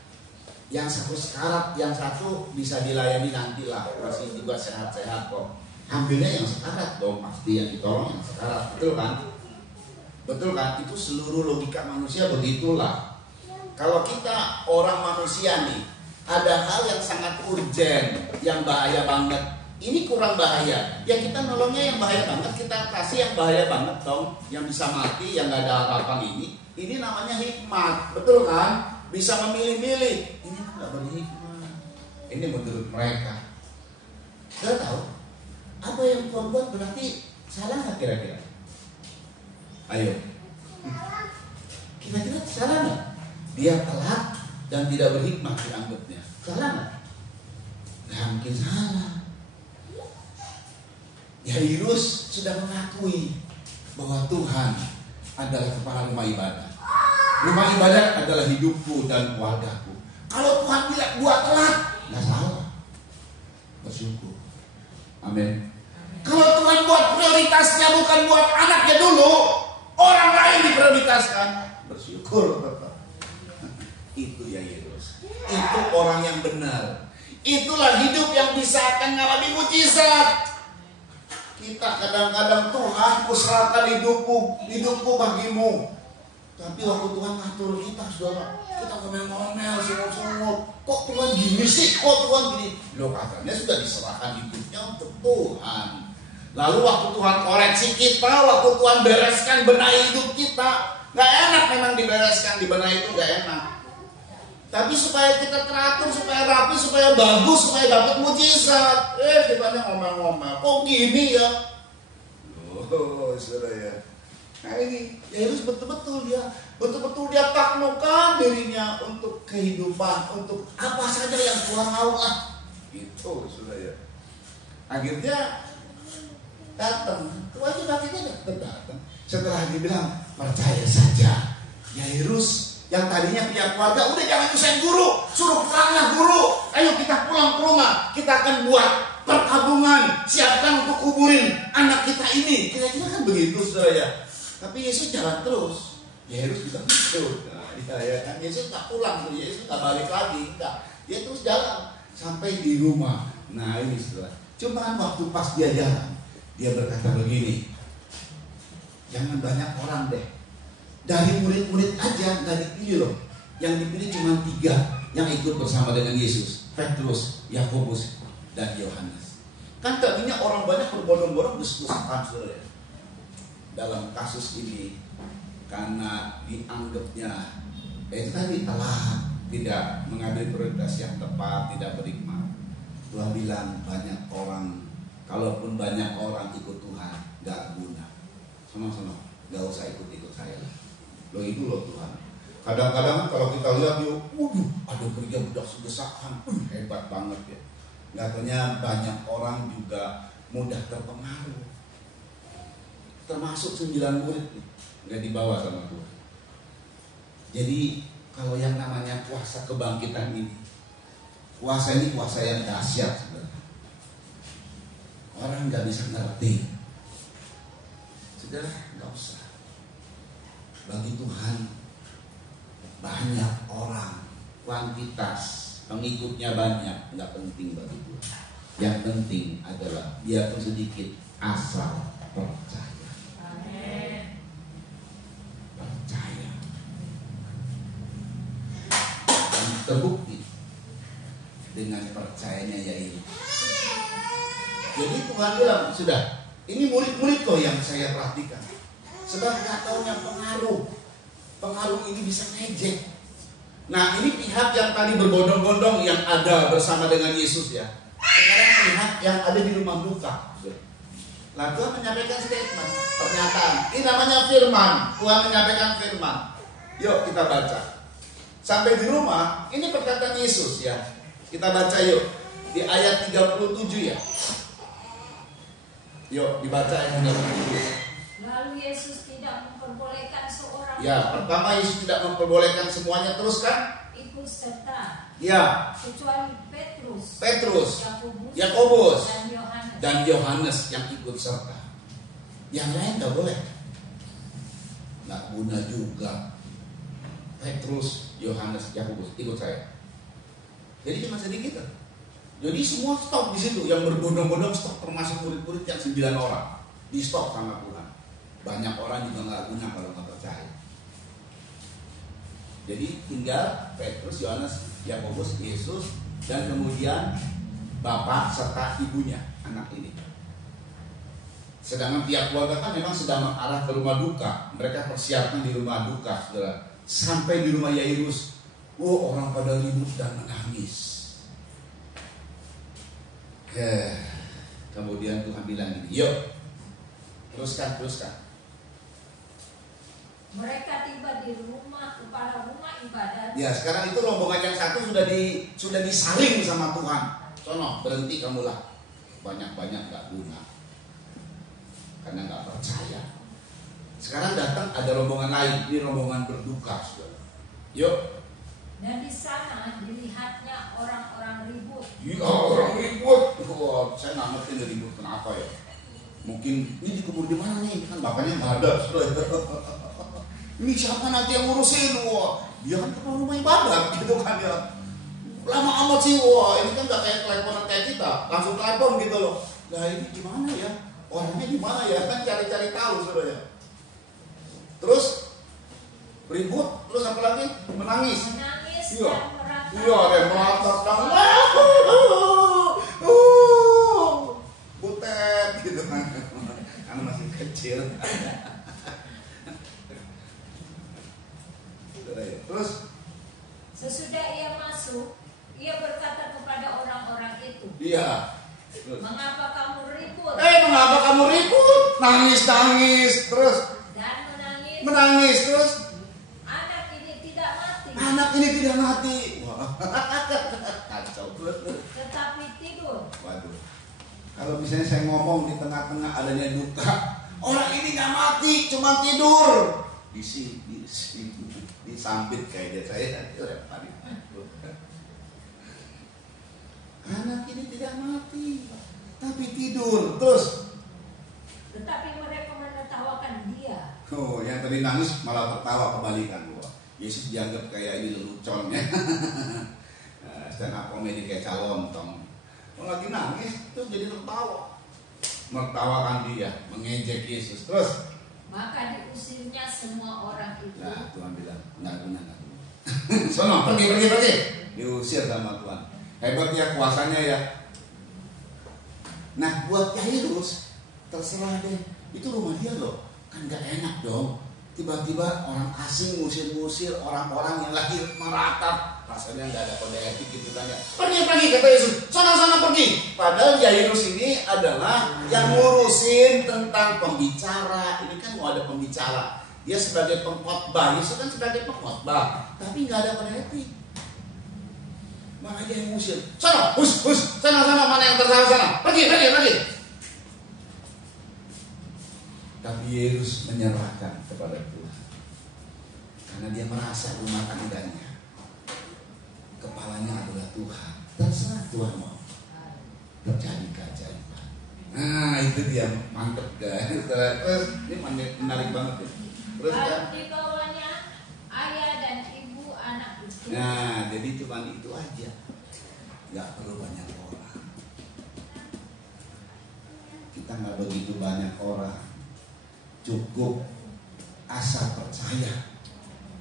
yang satu sekarat, yang satu bisa dilayani nantilah, masih juga sehat-sehat kok. Ambilnya yang sekarat dong, pasti yang ditolong yang sekarat, betul kan? Betul kan? Itu seluruh logika manusia begitulah. Kalau kita orang manusia nih, ada hal yang sangat urgent, yang bahaya banget. Ini kurang bahaya, ya kita nolongnya yang bahaya banget, kita kasih yang bahaya banget dong, yang bisa mati, yang gak ada harapan ini. Ini namanya hikmat, betul kan? Bisa memilih-milih. Ini kan gak berhikmat. Ini menurut mereka. Gak tahu apa yang Tuhan buat berarti salah gak kira-kira? Ayo. Kira-kira salah gak? Dia telat dan tidak berhikmat dianggapnya. Salah gak? Gak mungkin salah. Yairus sudah mengakui bahwa Tuhan adalah kepala rumah ibadah. Rumah ibadat adalah hidupku dan keluargaku. Kalau Tuhan bilang buat telat, nggak salah. Bersyukur. Amin. Kalau Tuhan buat prioritasnya bukan buat anaknya dulu, orang lain diprioritaskan, bersyukur tetap. Itu Yairus. Itu itu orang yang benar. Itulah hidup yang bisa akan mengalami mujizat. Kita kadang-kadang, Tuhan, kuserahkan hidupku bagimu. Tapi waktu Tuhan ngatur kita, saudara, kita ngomel-ngomel, sungut-sungut. Kok Tuhan gini sih? Kok Tuhan gini? Loh, katanya sudah diserahkan hidupnya untuk Tuhan. Lalu waktu Tuhan koreksi kita, waktu Tuhan bereskan benahi hidup kita, gak enak memang dibereskan, dibenahi itu gak enak. Tapi supaya kita teratur, supaya rapi, supaya bagus, supaya dapat mujizat. Kita ngomel-ngomel, kok gini ya? Oh, saudara ya. Nah ini, Yairus betul-betul dia taklukkan dirinya untuk kehidupan, untuk apa saja yang Tuhan mau lah. Gitu, saudara ya. Akhirnya datang, kewajiban kita datang. Setelah dibilang percaya saja, Yairus yang tadinya punya keluarga, udah jangan nyusahin guru, suruh pulanglah guru. Ayo kita pulang ke rumah, kita akan buat pertabungan, siapkan untuk kuburin anak kita ini. Kira-kira kan begitu, saudara ya. Tapi Yesus jalan terus. Yairus juga gitu. Kan Yesus tak pulang, Yesus tak balik lagi, enggak. Dia terus jalan sampai di rumah. Nah ini saudara. Cuma waktu pas dia jalan, dia berkata begini, jangan banyak orang deh. Dari murid-murid aja nggak dipilih loh. Yang dipilih cuma 3 yang ikut bersama dengan Yesus: Petrus, Yakobus, dan Yohanes. Kan tadinya orang banyak berbondong-bondong dus-dusan, saudara. Dalam kasus ini karena dianggapnya itu tadi telah tidak mengambil prioritas yang tepat, tidak berhikmat. Tuhan bilang banyak orang, kalaupun banyak orang ikut Tuhan, nggak guna. Sama-sama, nggak usah ikut-ikut saya. Loh itu loh Tuhan. Kadang-kadang kalau kita lihat yuk, ada gereja bedak-bedakan, hebat banget ya. Katanya banyak orang juga mudah terpengaruh. Termasuk 9 murid nggak dibawa sama Tuhan. Jadi kalau yang namanya kuasa kebangkitan ini, kuasa ini kuasa yang dahsyat sebenarnya. Orang nggak bisa ngerti. Saudara, nggak usah. Bagi Tuhan banyak orang, kuantitas pengikutnya banyak, nggak penting bagi Tuhan. Yang penting adalah biarpun sedikit, asal percaya. Amen. Percaya. Dan terbukti dengan percayanya Yairus. Jadi Tuhan bilang, sudah, ini murid-murid kok yang saya perhatikan. Sebab gak taunya pengaruh ini bisa ngejek. Nah ini pihak yang tadi berbondong-bondong yang ada bersama dengan Yesus ya. Sekarang pihak yang ada di rumah duka. Nah Tuhan menyampaikan statement, pernyataan. Ini namanya firman. Tuhan menyampaikan firman. Yuk kita baca. Sampai di rumah, ini perkataan Yesus ya. Kita baca yuk. Di ayat 37 ya. Yuk dibaca ayat 37. Lalu Yesus tidak memperbolehkan seorang. Ya, pertama Yesus tidak memperbolehkan semuanya, terus kan? Ikut serta. Ya. Kecuali Petrus, Yakobus, dan Yohanes yang ikut serta. Yang lain nggak boleh. Nggak guna juga. Petrus, Yohanes, Yakobus ikut saya. Jadi cuma sedikit. Jadi semua stop di situ, yang berbondong-bondong stop, termasuk murid-murid yang 9 orang di stop sama Tuhan. Banyak orang juga nggak guna kalau nggak percaya. Jadi tinggal Petrus, Yohanes, Yakobus, Yesus, dan kemudian bapak serta ibunya anak ini. Sedangkan pihak keluarga kan memang sedang mengarah ke rumah duka. Mereka persiapkan di rumah duka, saudara. Sampai di rumah Yairus, orang pada ribut dan menangis. Kemudian Tuhan bilang gini, yuk teruskan. Mereka tiba di rumah kepala rumah ibadat. Ya, sekarang itu rombongan yang satu sudah disaring sama Tuhan. Sono, berhenti kamu lah. Banyak-banyak gak guna. Karena gak percaya. Sekarang datang ada rombongan lain. Ini rombongan berduka, saudara. Yuk. Dan di sana dilihatnya orang-orang ribut. Ya, orang ribut. Saya nggak ngerti ini ribut kenapa ya. Mungkin ini dikubur di mana nih? Kan bapaknya nggak ada, saudara. Ini siapa nanti yang ngurusin? Dia kan ke rumah ibadat gitu kan ya. Lama amat sih, wah ini kan gak kayak teleponan kayak kita, langsung telepon gitu loh. Nah ini gimana ya? Orangnya gimana ya? Kan cari-cari tahu sebenarnya. Terus ribut, terus apa lagi? Menangis. Iya. Iya, ada meratap dan butet gitu kan. Kan masih kecil. Terus sesudah ia masuk, ia berkata kepada orang-orang itu, iya. mengapa kamu ribut? Mengapa kamu ribut? Nangis, terus Dan menangis, terus anak ini tidak mati. Anak ini tidak mati. Wah, kacau. Tetapi tidur. Waduh. Kalau misalnya saya ngomong di tengah-tengah adanya duka, orang ini nggak mati, cuma tidur. Disambit kayaknya saya. Anak ini tidak mati, tapi tidur. Terus tetapi mereka menertawakan dia. Oh, yang tadi nangis malah tertawa kebalikan. Wah, Yesus dianggap kayak ini leluconnya. Stand up komedi kayak calon tong. Lagi nangis terus jadi tertawa. Mertawakan dia, mengejek Yesus. Terus maka diusirnya semua orang itu. Nah, Tuhan bilang, enggak guna. Sono, pergi. Diusir sama Tuhan. Hebat ya kuasanya ya. Nah, buat Yairus terserah deh. Itu rumah dia loh. Kan gak enak dong. Tiba-tiba orang asing ngusir-ngusir orang-orang yang lagi meratap. Rasanya gak ada kode etik gitu kan ya. Pergi kata Yesus. Sana pergi. Padahal Yairus ini adalah yang ngurusin tentang pembicara. Ini kan mau ada pembicara. Dia sebagai pengkhotbah. Yesus kan sebagai pengkhotbah. Tapi gak ada kode etik. Malah dia yang ngusir. Sana, sana, mana yang tersalah sana. Pergi. Tapi Yesus menyerahkan kepada Tuhan. Karena dia merasa rumah tangganya, kepalanya adalah Tuhan. Terserah Tuhan mau terjadi keajaiban. Nah itu dia, mantep guys. Terus ini menarik banget ya. Terus lalu dibawanya ayah dan ibu anak itu. Nah jadi cuma itu aja, nggak perlu banyak orang. Kita nggak begitu banyak orang. Cukup asal percaya,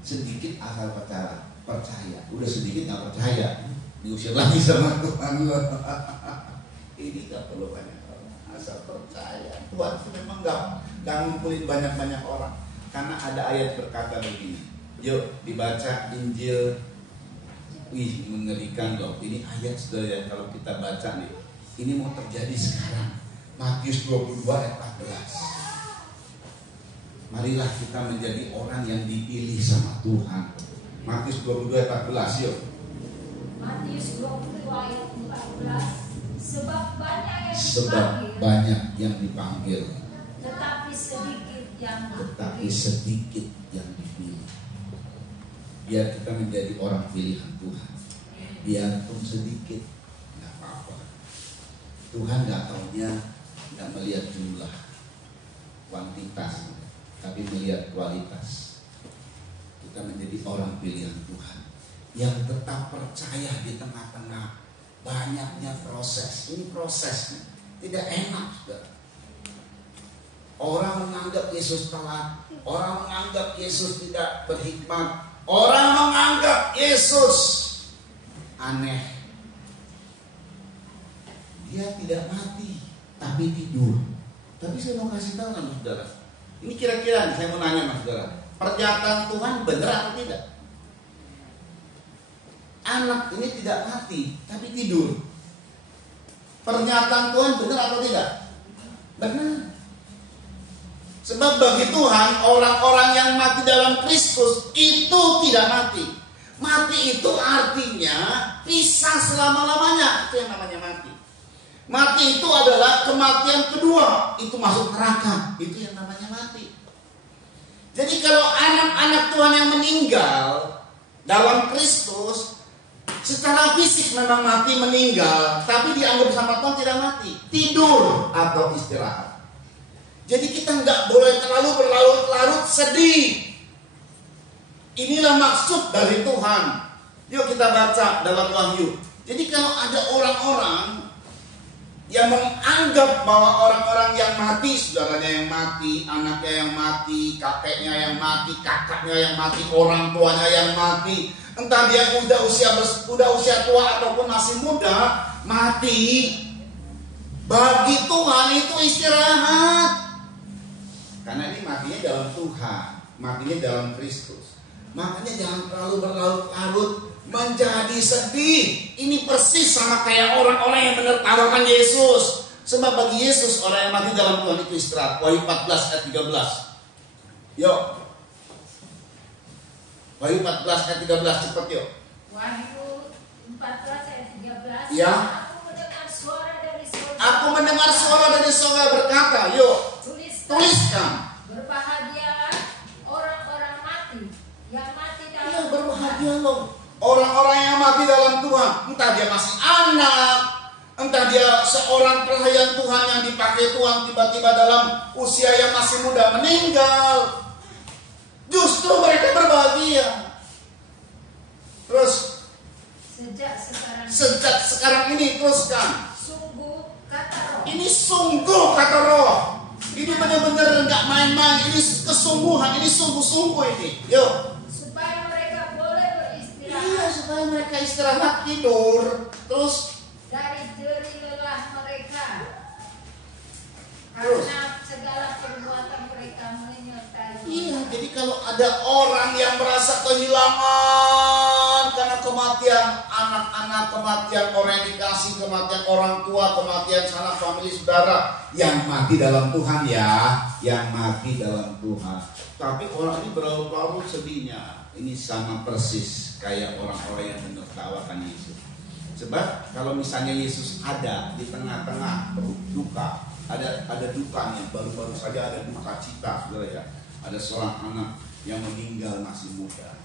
sedikit asal percaya, udah sedikit nggak percaya, diusir lagi sama Tuhan. Ini nggak perlu banyak orang, asal percaya. Tuhan itu memang nggak ngumpulin banyak orang, karena ada ayat berkata begini. Yuk dibaca Injil. Wih mengerikan loh. Ini ayat saudara kalau kita baca nih, ini mau terjadi sekarang. Matius 22 ayat 14. Marilah kita menjadi orang yang dipilih sama Tuhan. Matius 22 ayat 14 yuk. Matius 22 ayat 14. Sebab banyak yang dipanggil, tetapi sedikit yang dipilih. Biar kita menjadi orang pilihan Tuhan. Biarpun sedikit, nggak apa-apa. Tuhan nggak taunya, nggak melihat jumlah, kuantitas, tapi melihat kualitas. Kita menjadi orang pilihan Tuhan yang tetap percaya di tengah-tengah banyaknya proses. Ini prosesnya tidak enak, saudara. Orang menganggap Yesus telat, orang menganggap Yesus tidak berhikmat, orang menganggap Yesus aneh. Dia tidak mati, tapi tidur. Tapi saya mau kasih tahu sama saudara. Ini kira-kira saya mau nanya sama saudara, pernyataan Tuhan benar atau tidak? Anak ini tidak mati, tapi tidur. Pernyataan Tuhan benar atau tidak? Benar. Sebab bagi Tuhan, orang-orang yang mati dalam Kristus itu tidak mati. Mati itu artinya pisah selama-lamanya. Itu yang namanya mati. Mati itu adalah kematian kedua. Itu masuk neraka. Itu yang namanya mati. Jadi kalau anak-anak Tuhan yang meninggal dalam Kristus, secara fisik memang mati meninggal, tapi dianggap sama Tuhan tidak mati. Tidur atau istirahat. Jadi kita nggak boleh terlalu berlarut-larut sedih. Inilah maksud dari Tuhan. Yuk kita baca dalam Wahyu. Jadi kalau ada orang-orang yang menganggap bahwa orang-orang yang mati, saudaranya yang mati, anaknya yang mati, kakeknya yang mati, kakaknya yang mati, orang tuanya yang mati, entah dia udah usia tua ataupun masih muda, mati. Bagi Tuhan itu istirahat. Karena ini matinya dalam Tuhan, matinya dalam Kristus. Makanya jangan terlalu berlarut-larut menjadi sedih. Ini persis sama kayak orang-orang yang menertawakan Yesus. Sebab bagi Yesus orang yang mati dalam Tuhan itu istirahat. Wahyu 14 ayat 13. Yuk. Wahyu 14 ayat 13 cepat yuk. Wahyu 14 ayat 13. Ya. Aku mendengar suara dari surga berkata, yuk. Tuliskan. Berbahagialah orang-orang mati yang mati dalam Tuhan. Berbahagia loh. Orang-orang yang mati dalam Tuhan, entah dia masih anak, entah dia seorang pelayan Tuhan yang dipakai Tuhan, tiba-tiba dalam usia yang masih muda meninggal, justru mereka berbahagia. Terus sejak sekarang ini teruskan. Sungguh kata roh. Ini sungguh kata roh. Ini benar-benar nggak main-main. Ini kesungguhan. Ini sungguh-sungguh ini. Yuk. Supaya mereka boleh beristirahat. Iya, supaya mereka istirahat tidur. Terus dari deri lelah mereka. Terus. Karena segala perbuatan mereka menyertai. Iya, jadi kalau ada orang yang merasa kehilangan karena kematian anak-anak, kematian orang yang dikasih, kematian orang tua, kematian sanak famili saudara, yang mati dalam Tuhan ya, yang mati dalam Tuhan. Tapi orang ini berlarut-larut sedihnya. Ini sama persis kayak orang-orang yang menertawakan Yesus. Sebab kalau misalnya Yesus ada di tengah-tengah duka, ada dukanya, baru-baru saja ada duka cita, saudara ya. Ada seorang anak yang meninggal masih muda.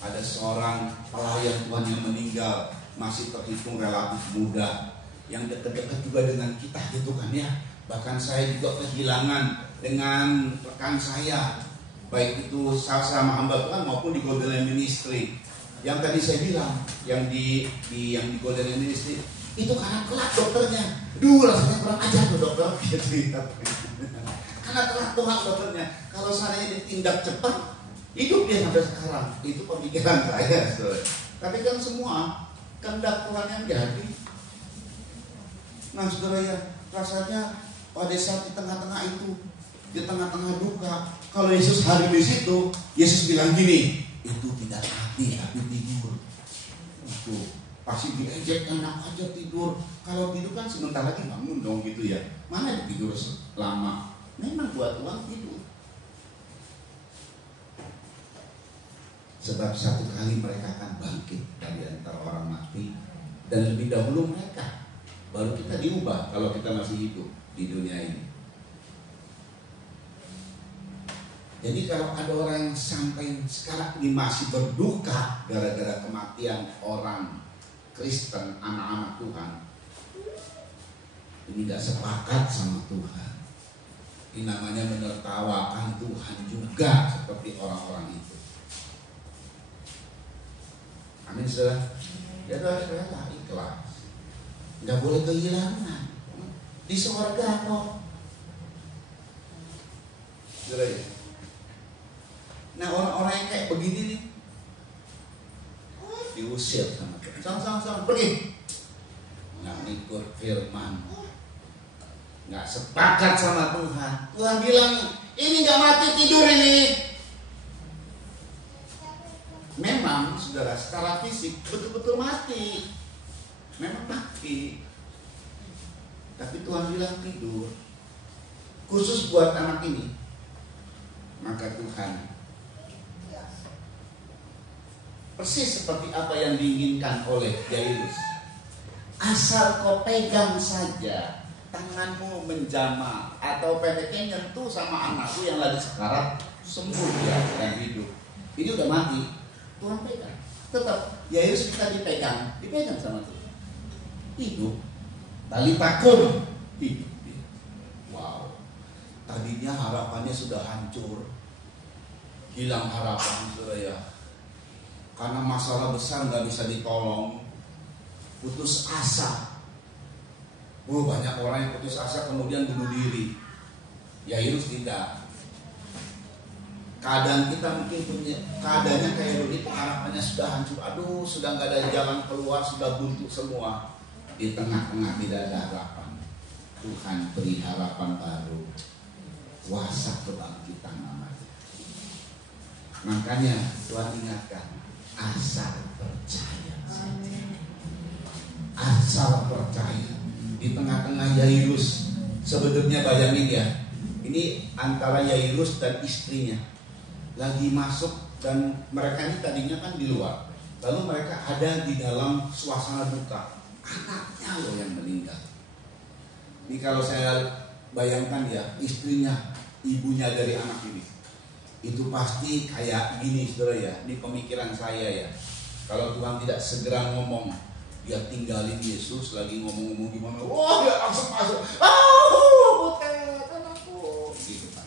Ada seorang pelayan Tuhan yang meninggal masih terhitung relatif muda. Yang dekat-dekat juga dengan kita gitu kan ya. Bahkan saya juga kehilangan dengan rekan saya, baik itu sama hamba Tuhan maupun di Golden Land Ministry. Yang tadi saya bilang, yang di Golden Land Ministry itu karena kelak dokternya. Duh, rasanya kurang ajar tuh dokter. Karena telah Tuhan dokternya. Kalau seandainya ditindak cepat, hidup dia sampai sekarang. Itu pemikiran saya, saudara. Tapi kan semua kehendak Tuhan yang jadi. Nah, saudara ya, rasanya pada saat di tengah-tengah itu, di tengah-tengah duka, kalau Yesus hadir di situ, Yesus bilang gini, itu tidak mati tapi tidur. Itu pasti diejek, enak aja tidur. Kalau tidur kan sebentar lagi bangun dong gitu ya. Mana tidur lama? Memang buat Tuhan tidur. Sebab satu kali mereka akan bangkit dari antara orang mati, dan lebih dahulu mereka, baru kita diubah kalau kita masih hidup di dunia ini. Jadi kalau ada orang yang sampai sekarang ini masih berduka gara-gara kematian orang Kristen, anak-anak Tuhan, ini gak sepakat sama Tuhan. Ini namanya menertawakan Tuhan juga seperti orang-orang itu. Amin, saudara. Ya saudara, ikhlas. Gak boleh kehilangan. Di surga kok. Saudara ya. Nah, orang-orang yang kayak begini nih diusir sama Tuhan. Sama-sama pergi. Nggak ngikut firman, nggak sepakat sama Tuhan. Tuhan bilang ini nggak mati tidur ini. Memang saudara secara fisik betul-betul mati, memang mati. Tapi Tuhan bilang tidur. Khusus buat anak ini, maka Tuhan persis seperti apa yang diinginkan oleh Jairus. Asal kau pegang saja, tanganmu menjamah atau pendeknya nyentuh sama anakku yang lagi sekarat, sembuh dia dan hidup. Ini udah mati, Tuhan pegang. Tetap Jairus kita dipegang sama Tuhan. Hidup. Tali takum, hidup dia. Wow. Tadinya harapannya sudah hancur, hilang harapan, saudara ya. karena masalah besar nggak bisa ditolong, putus asa. Banyak orang yang putus asa kemudian bunuh diri. Yairus tidak. Keadaan kita mungkin punya keadaannya kayak begitu, harapannya sudah hancur, aduh sudah nggak ada jalan keluar, sudah buntu semua. Di tengah-tengah tidak ada harapan, Tuhan beri harapan baru, kuasa kebangkitan namanya. Makanya Tuhan ingatkan, asal percaya, asal percaya. Di tengah-tengah Yairus, sebenarnya bayangin ya, ini antara Yairus dan istrinya lagi masuk, dan mereka ini tadinya kan di luar, lalu mereka ada di dalam suasana duka, anaknya loh yang meninggal. Ini kalau saya bayangkan ya, istrinya, ibunya dari anak ini, itu pasti kayak gini saudara ya, ini pemikiran saya ya. Kalau Tuhan tidak segera ngomong, dia tinggalin Yesus lagi ngomong-ngomong gimana, wah dia langsung masuk, butet anakku, gitu kan,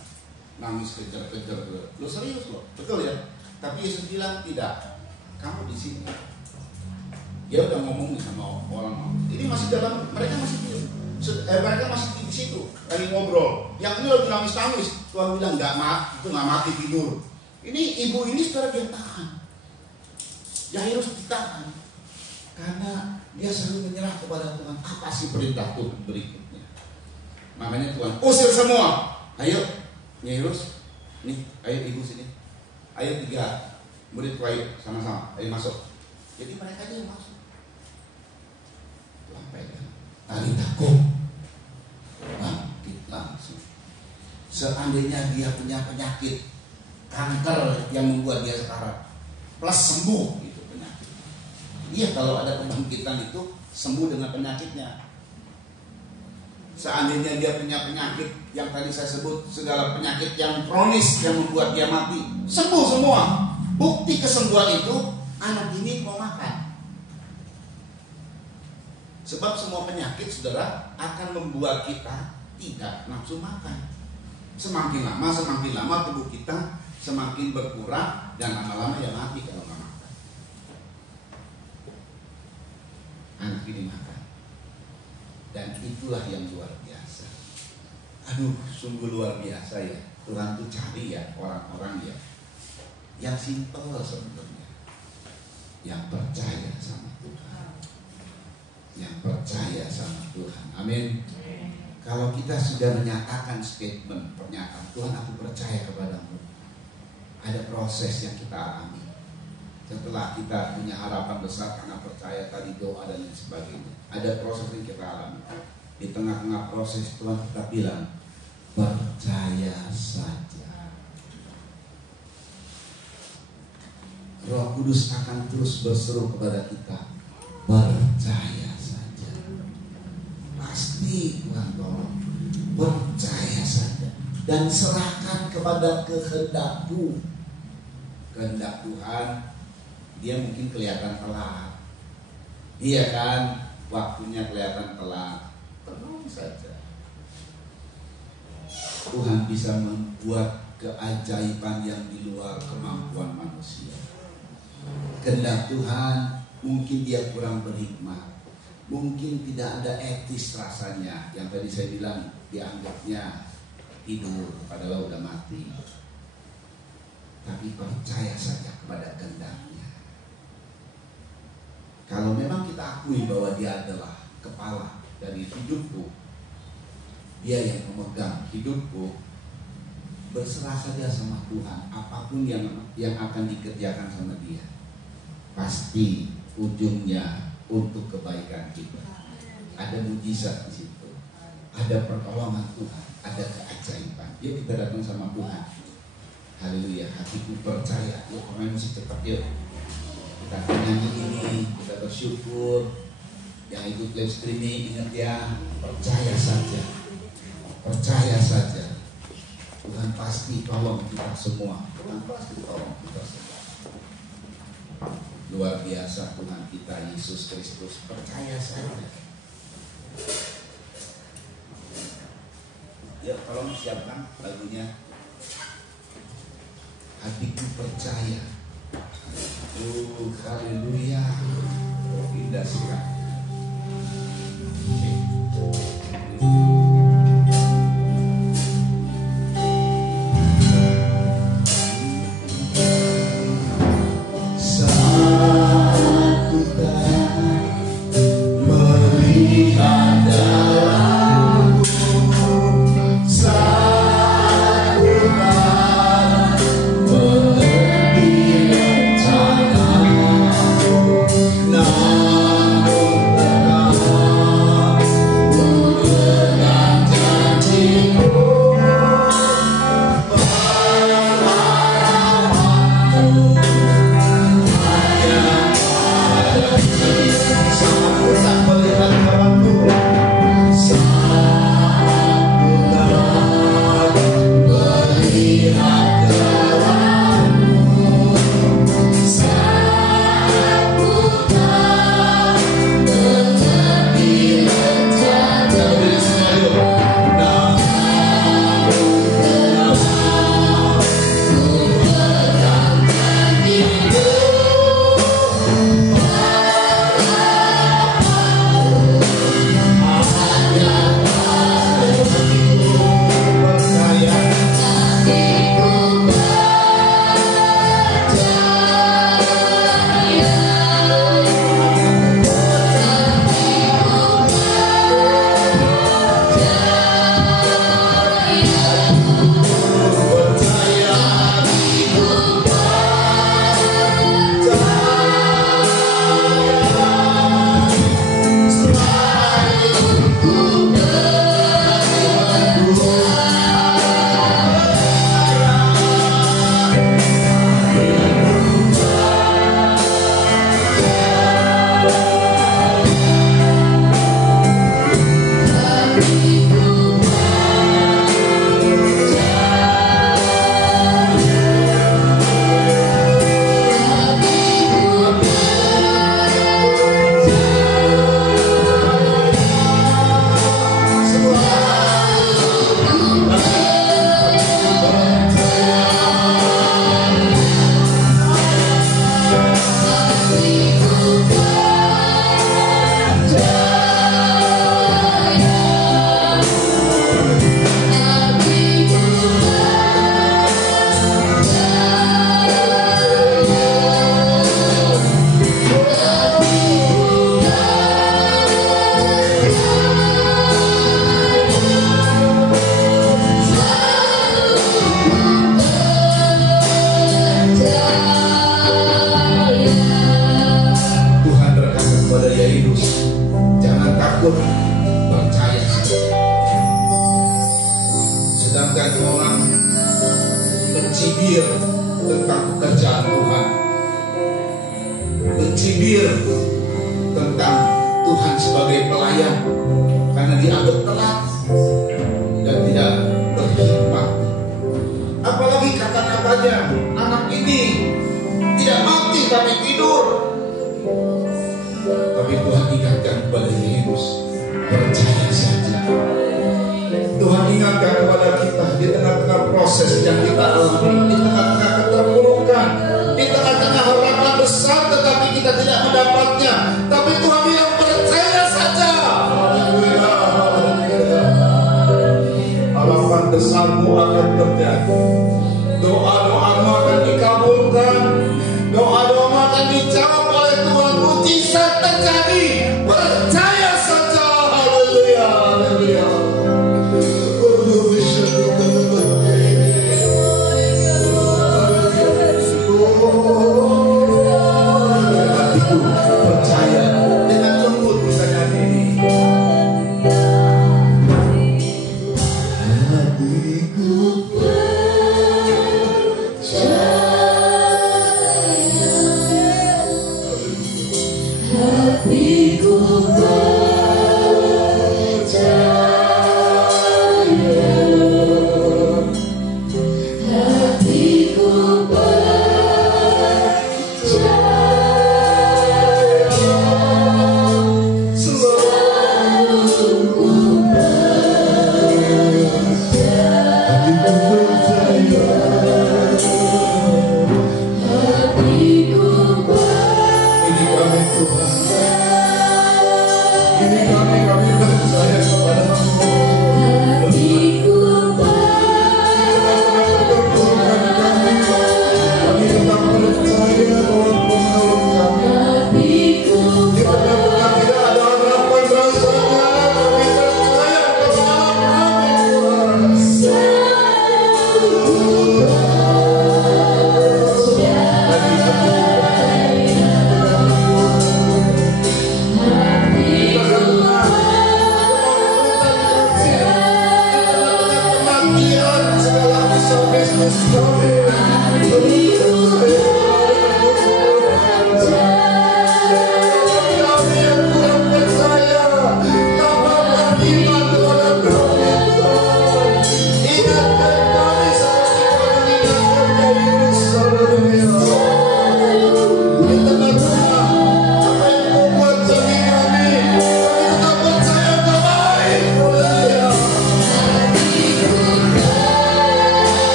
nangis kejar-kejar, lo serius lo, betul ya? Tapi Yesus bilang tidak, kamu di sini. Dia udah ngomong sama orang, ini masih dalam, mereka masih di situ lagi ngobrol. Yang ini lagi nangis-nangis. Tuhan bilang itu nggak mati tidur. Ini ibu ini setelah dia tahan, Yairus ditahan karena dia selalu menyerah kepada Tuhan. Apa sih perintah Tuhan berikutnya? Makanya Tuhan usir semua. Ayo Yairus, nih ayo ibu sini. Ayo 3 murid ayo sama-sama, ayo masuk. Jadi mereka aja yang masuk. Tuhan pegang, tali takut, bangkit langsung. Seandainya dia punya penyakit kanker yang membuat dia sekarat, plus sembuh itu penyakit. Iya, kalau ada kebangkitan itu sembuh dengan penyakitnya. Seandainya dia punya penyakit yang tadi saya sebut, segala penyakit yang kronis yang membuat dia mati, sembuh semua. Bukti kesembuhan itu anak ini mau makan. Sebab semua penyakit saudara akan membuat kita tidak nafsu makan. Semakin lama tubuh kita semakin berkurang, dan lama-lama ya mati kalau nggak makan. Anak ini makan, dan itulah yang luar biasa. Aduh, sungguh luar biasa ya. Tuhan tuh cari ya orang-orang ya yang simpel sebenarnya, yang percaya sama Tuhan, yang percaya sama Tuhan. Amin. Kalau kita sudah menyatakan statement, pernyataan, Tuhan aku percaya kepadamu, ada proses yang kita alami. Setelah kita punya harapan besar karena percaya tadi doa dan lain sebagainya, ada proses yang kita alami. Di tengah-tengah proses Tuhan kita bilang, percaya saja. Roh Kudus akan terus berseru kepada kita, percaya saja. Pasti Tuhan tolong, percaya saja dan serahkan kepada kehendakmu. Kehendak Tuhan, dia mungkin kelihatan telat, iya kan, waktunya kelihatan telat, tenang saja. Tuhan bisa membuat keajaiban yang di luar kemampuan manusia. Kehendak Tuhan mungkin dia kurang berhikmat, mungkin tidak ada etis rasanya. Yang tadi saya bilang, dianggapnya tidur padahal udah mati. Tapi percaya saja kepada kehendaknya. Kalau memang kita akui bahwa dia adalah kepala dari hidupku, dia yang memegang hidupku, berserah saja sama Tuhan. Apapun yang akan dikerjakan sama dia, pasti ujungnya untuk kebaikan kita. Ada mujizat di situ, ada pertolongan Tuhan, ada keajaiban. Yuk kita datang sama Tuhan. Haleluya, hatiku percaya. Yuk pemain musik cepat yuk. Kita nyanyi ini, kita bersyukur. Yang ikut live streaming, ingat ya, percaya saja. Percaya saja. Tuhan pasti tolong kita semua. Tuhan pasti tolong kita semua. Luar biasa Tuhan kita Yesus Kristus. Percaya saja. Ya, tolong siapkan lagunya. Hatiku percaya. Haleluya. Indah sekali. Percaya saja. Sedangkan orang mencibir tentang pekerjaan Tuhan, mencibir tentang Tuhan sebagai pelayan karena dianggap telat dan tidak berhikmat. Apalagi kata-katanya, anak ini tidak mati tapi tidur. Tapi Tuhan ingatkan kepada Yesus, percaya saja. Tuhan ingatkan kepada kita di tengah-tengah proses yang kita alami, di tengah-tengah keterpurukan, di tengah-tengah harapan besar tetapi kita tidak mendapatnya. Tapi Tuhan bilang percaya saja. Haleluya, haleluya. Harapan besarmu akan terjadi. Doa-doamu akan dikabulkan. Doa-doamu akan dijawab oleh Tuhan. Mujizat terjadi. Percaya saja. Haleluya, haleluya. Hatiku percaya dengan lembut bisa nyanyi. Hatiku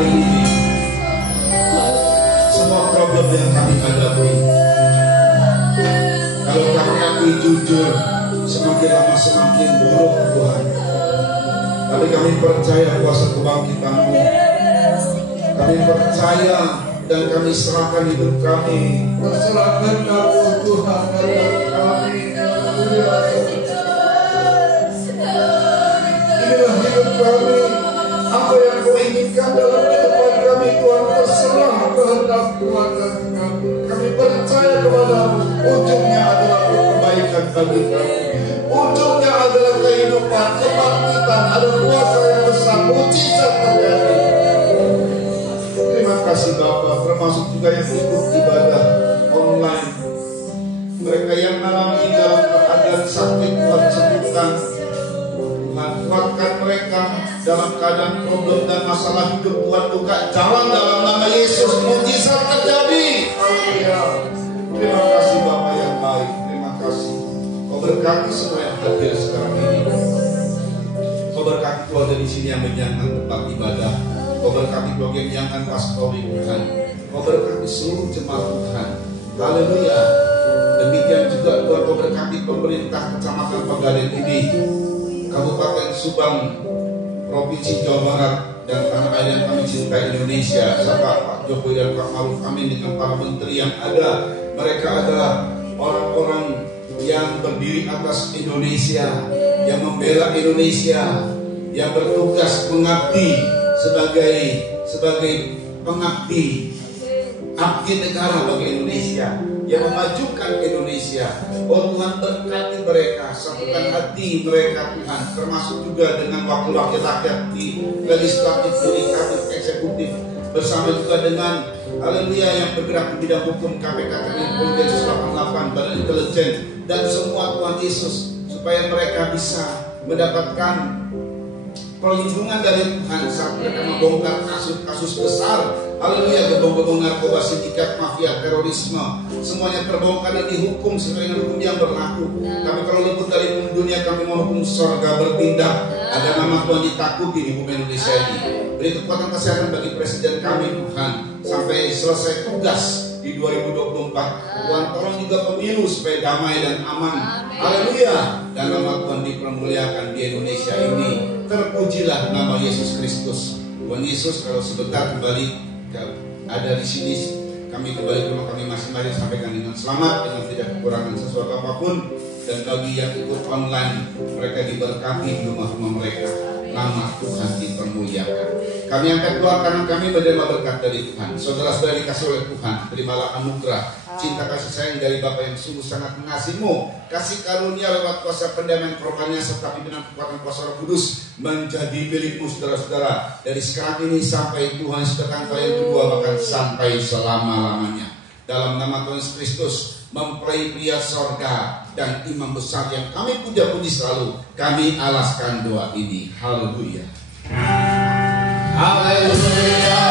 hari ini, semua problem yang kami hadapi, kalau kami akui jujur, semakin lama semakin buruk Tuhan. Tapi kami percaya kuasa kebangkitan-Mu. Kami percaya dan kami serahkan hidup kami. Perserahkan kami Tuhan kami. Inilah hidup kami. Apa yang Kau inginkan dalam kehidupan kami Tuhan, terserah kehendak Tuhan dan kami. Kami percaya kepada-Mu. Ujungnya adalah kebaikan bagi kami. Ujungnya adalah kehidupan, kebangkitan, ada kuasa yang besar, mujizat terjadi. Terima kasih Bapa, termasuk juga yang ikut ibadah online. Mereka yang mengalami dalam keadaan sakit Tuhan sembuhkan. Tuhan kuatkan mereka dalam keadaan problem dan masalah hidup. Tuhan buka jalan dalam nama Yesus, mujizat terjadi. Terima kasih Bapa yang baik. Terima kasih. Kau berkati semua yang hadir sekarang ini. Kau berkati keluarga di sini yang menyanyikan tempat ibadah. Kau berkati keluarga yang menyanyikan pastori Tuhan. Kau berkati seluruh jemaat Tuhan. Haleluya. Demikian juga Tuhan, Kau berkati pemerintah Kecamatan Pegadaian ini, Kabupaten Subang, Provinsi Jawa Barat, dan tanah air yang kami cintai Indonesia, serta Pak Jokowi dan Pak Maruf Amin dengan para menteri yang ada. Mereka adalah orang-orang yang berdiri atas Indonesia, yang membela Indonesia, yang bertugas mengabdi sebagai pengabdi, abdi negara bagi Indonesia, yang memajukan Indonesia. Oh Tuhan, berkati mereka, satukan hati mereka Tuhan, termasuk juga dengan wakil-wakil rakyat di legislatif, yudikatif, eksekutif, bersama juga dengan haleluya yang bergerak di bidang hukum, KPK, TNI, Polri, Densus 88, Badan Intelijen, dan semua Tuhan Yesus, supaya mereka bisa mendapatkan perlindungan dari Tuhan saat mereka membongkar kasus-kasus besar. Haleluya, gebong-gebong narkoba, sindikat, mafia, terorisme, semuanya terbongkar dan dihukum sesuai dengan hukum yang berlaku. Kami kalau luput dari hukum dunia, kami mau hukum surga bertindak. Ada nama Tuhan ditakuti di bumi Indonesia ini. Beri kekuatan kesehatan bagi presiden kami Tuhan sampai selesai tugas di 2024. Tuhan tolong juga pemilu supaya damai dan aman. Haleluya. Dan nama Tuhan dipermuliakan di Indonesia ini. Terpujilah nama Yesus Kristus. Tuhan Yesus, kalau sebentar kembali ada di sini, kami kembali ke rumah kami masing-masing, sampaikan dengan selamat, dengan tidak kekurangan sesuatu apapun. Dan bagi yang ikut online, mereka diberkati di rumah-rumah mereka. Nama Tuhan dipermuliakan. Kami angkat doa kanan kami menerima berkat dari Tuhan. Saudara-saudara dikasih oleh Tuhan, terimalah anugerah, cinta kasih sayang dari Bapa yang sungguh sangat mengasihimu. Kasih karunia lewat kuasa pendamaian rohaninya serta pimpinan kekuatan kuasa Roh Kudus menjadi milikmu saudara-saudara. Dari sekarang ini sampai Tuhan datang kali yang kedua, bahkan sampai selama-lamanya. Dalam nama Tuhan Yesus Kristus, mempelai pria sorga dan imam besar yang kami puja-puji selalu, kami alaskan doa ini. Haleluya. Haleluya.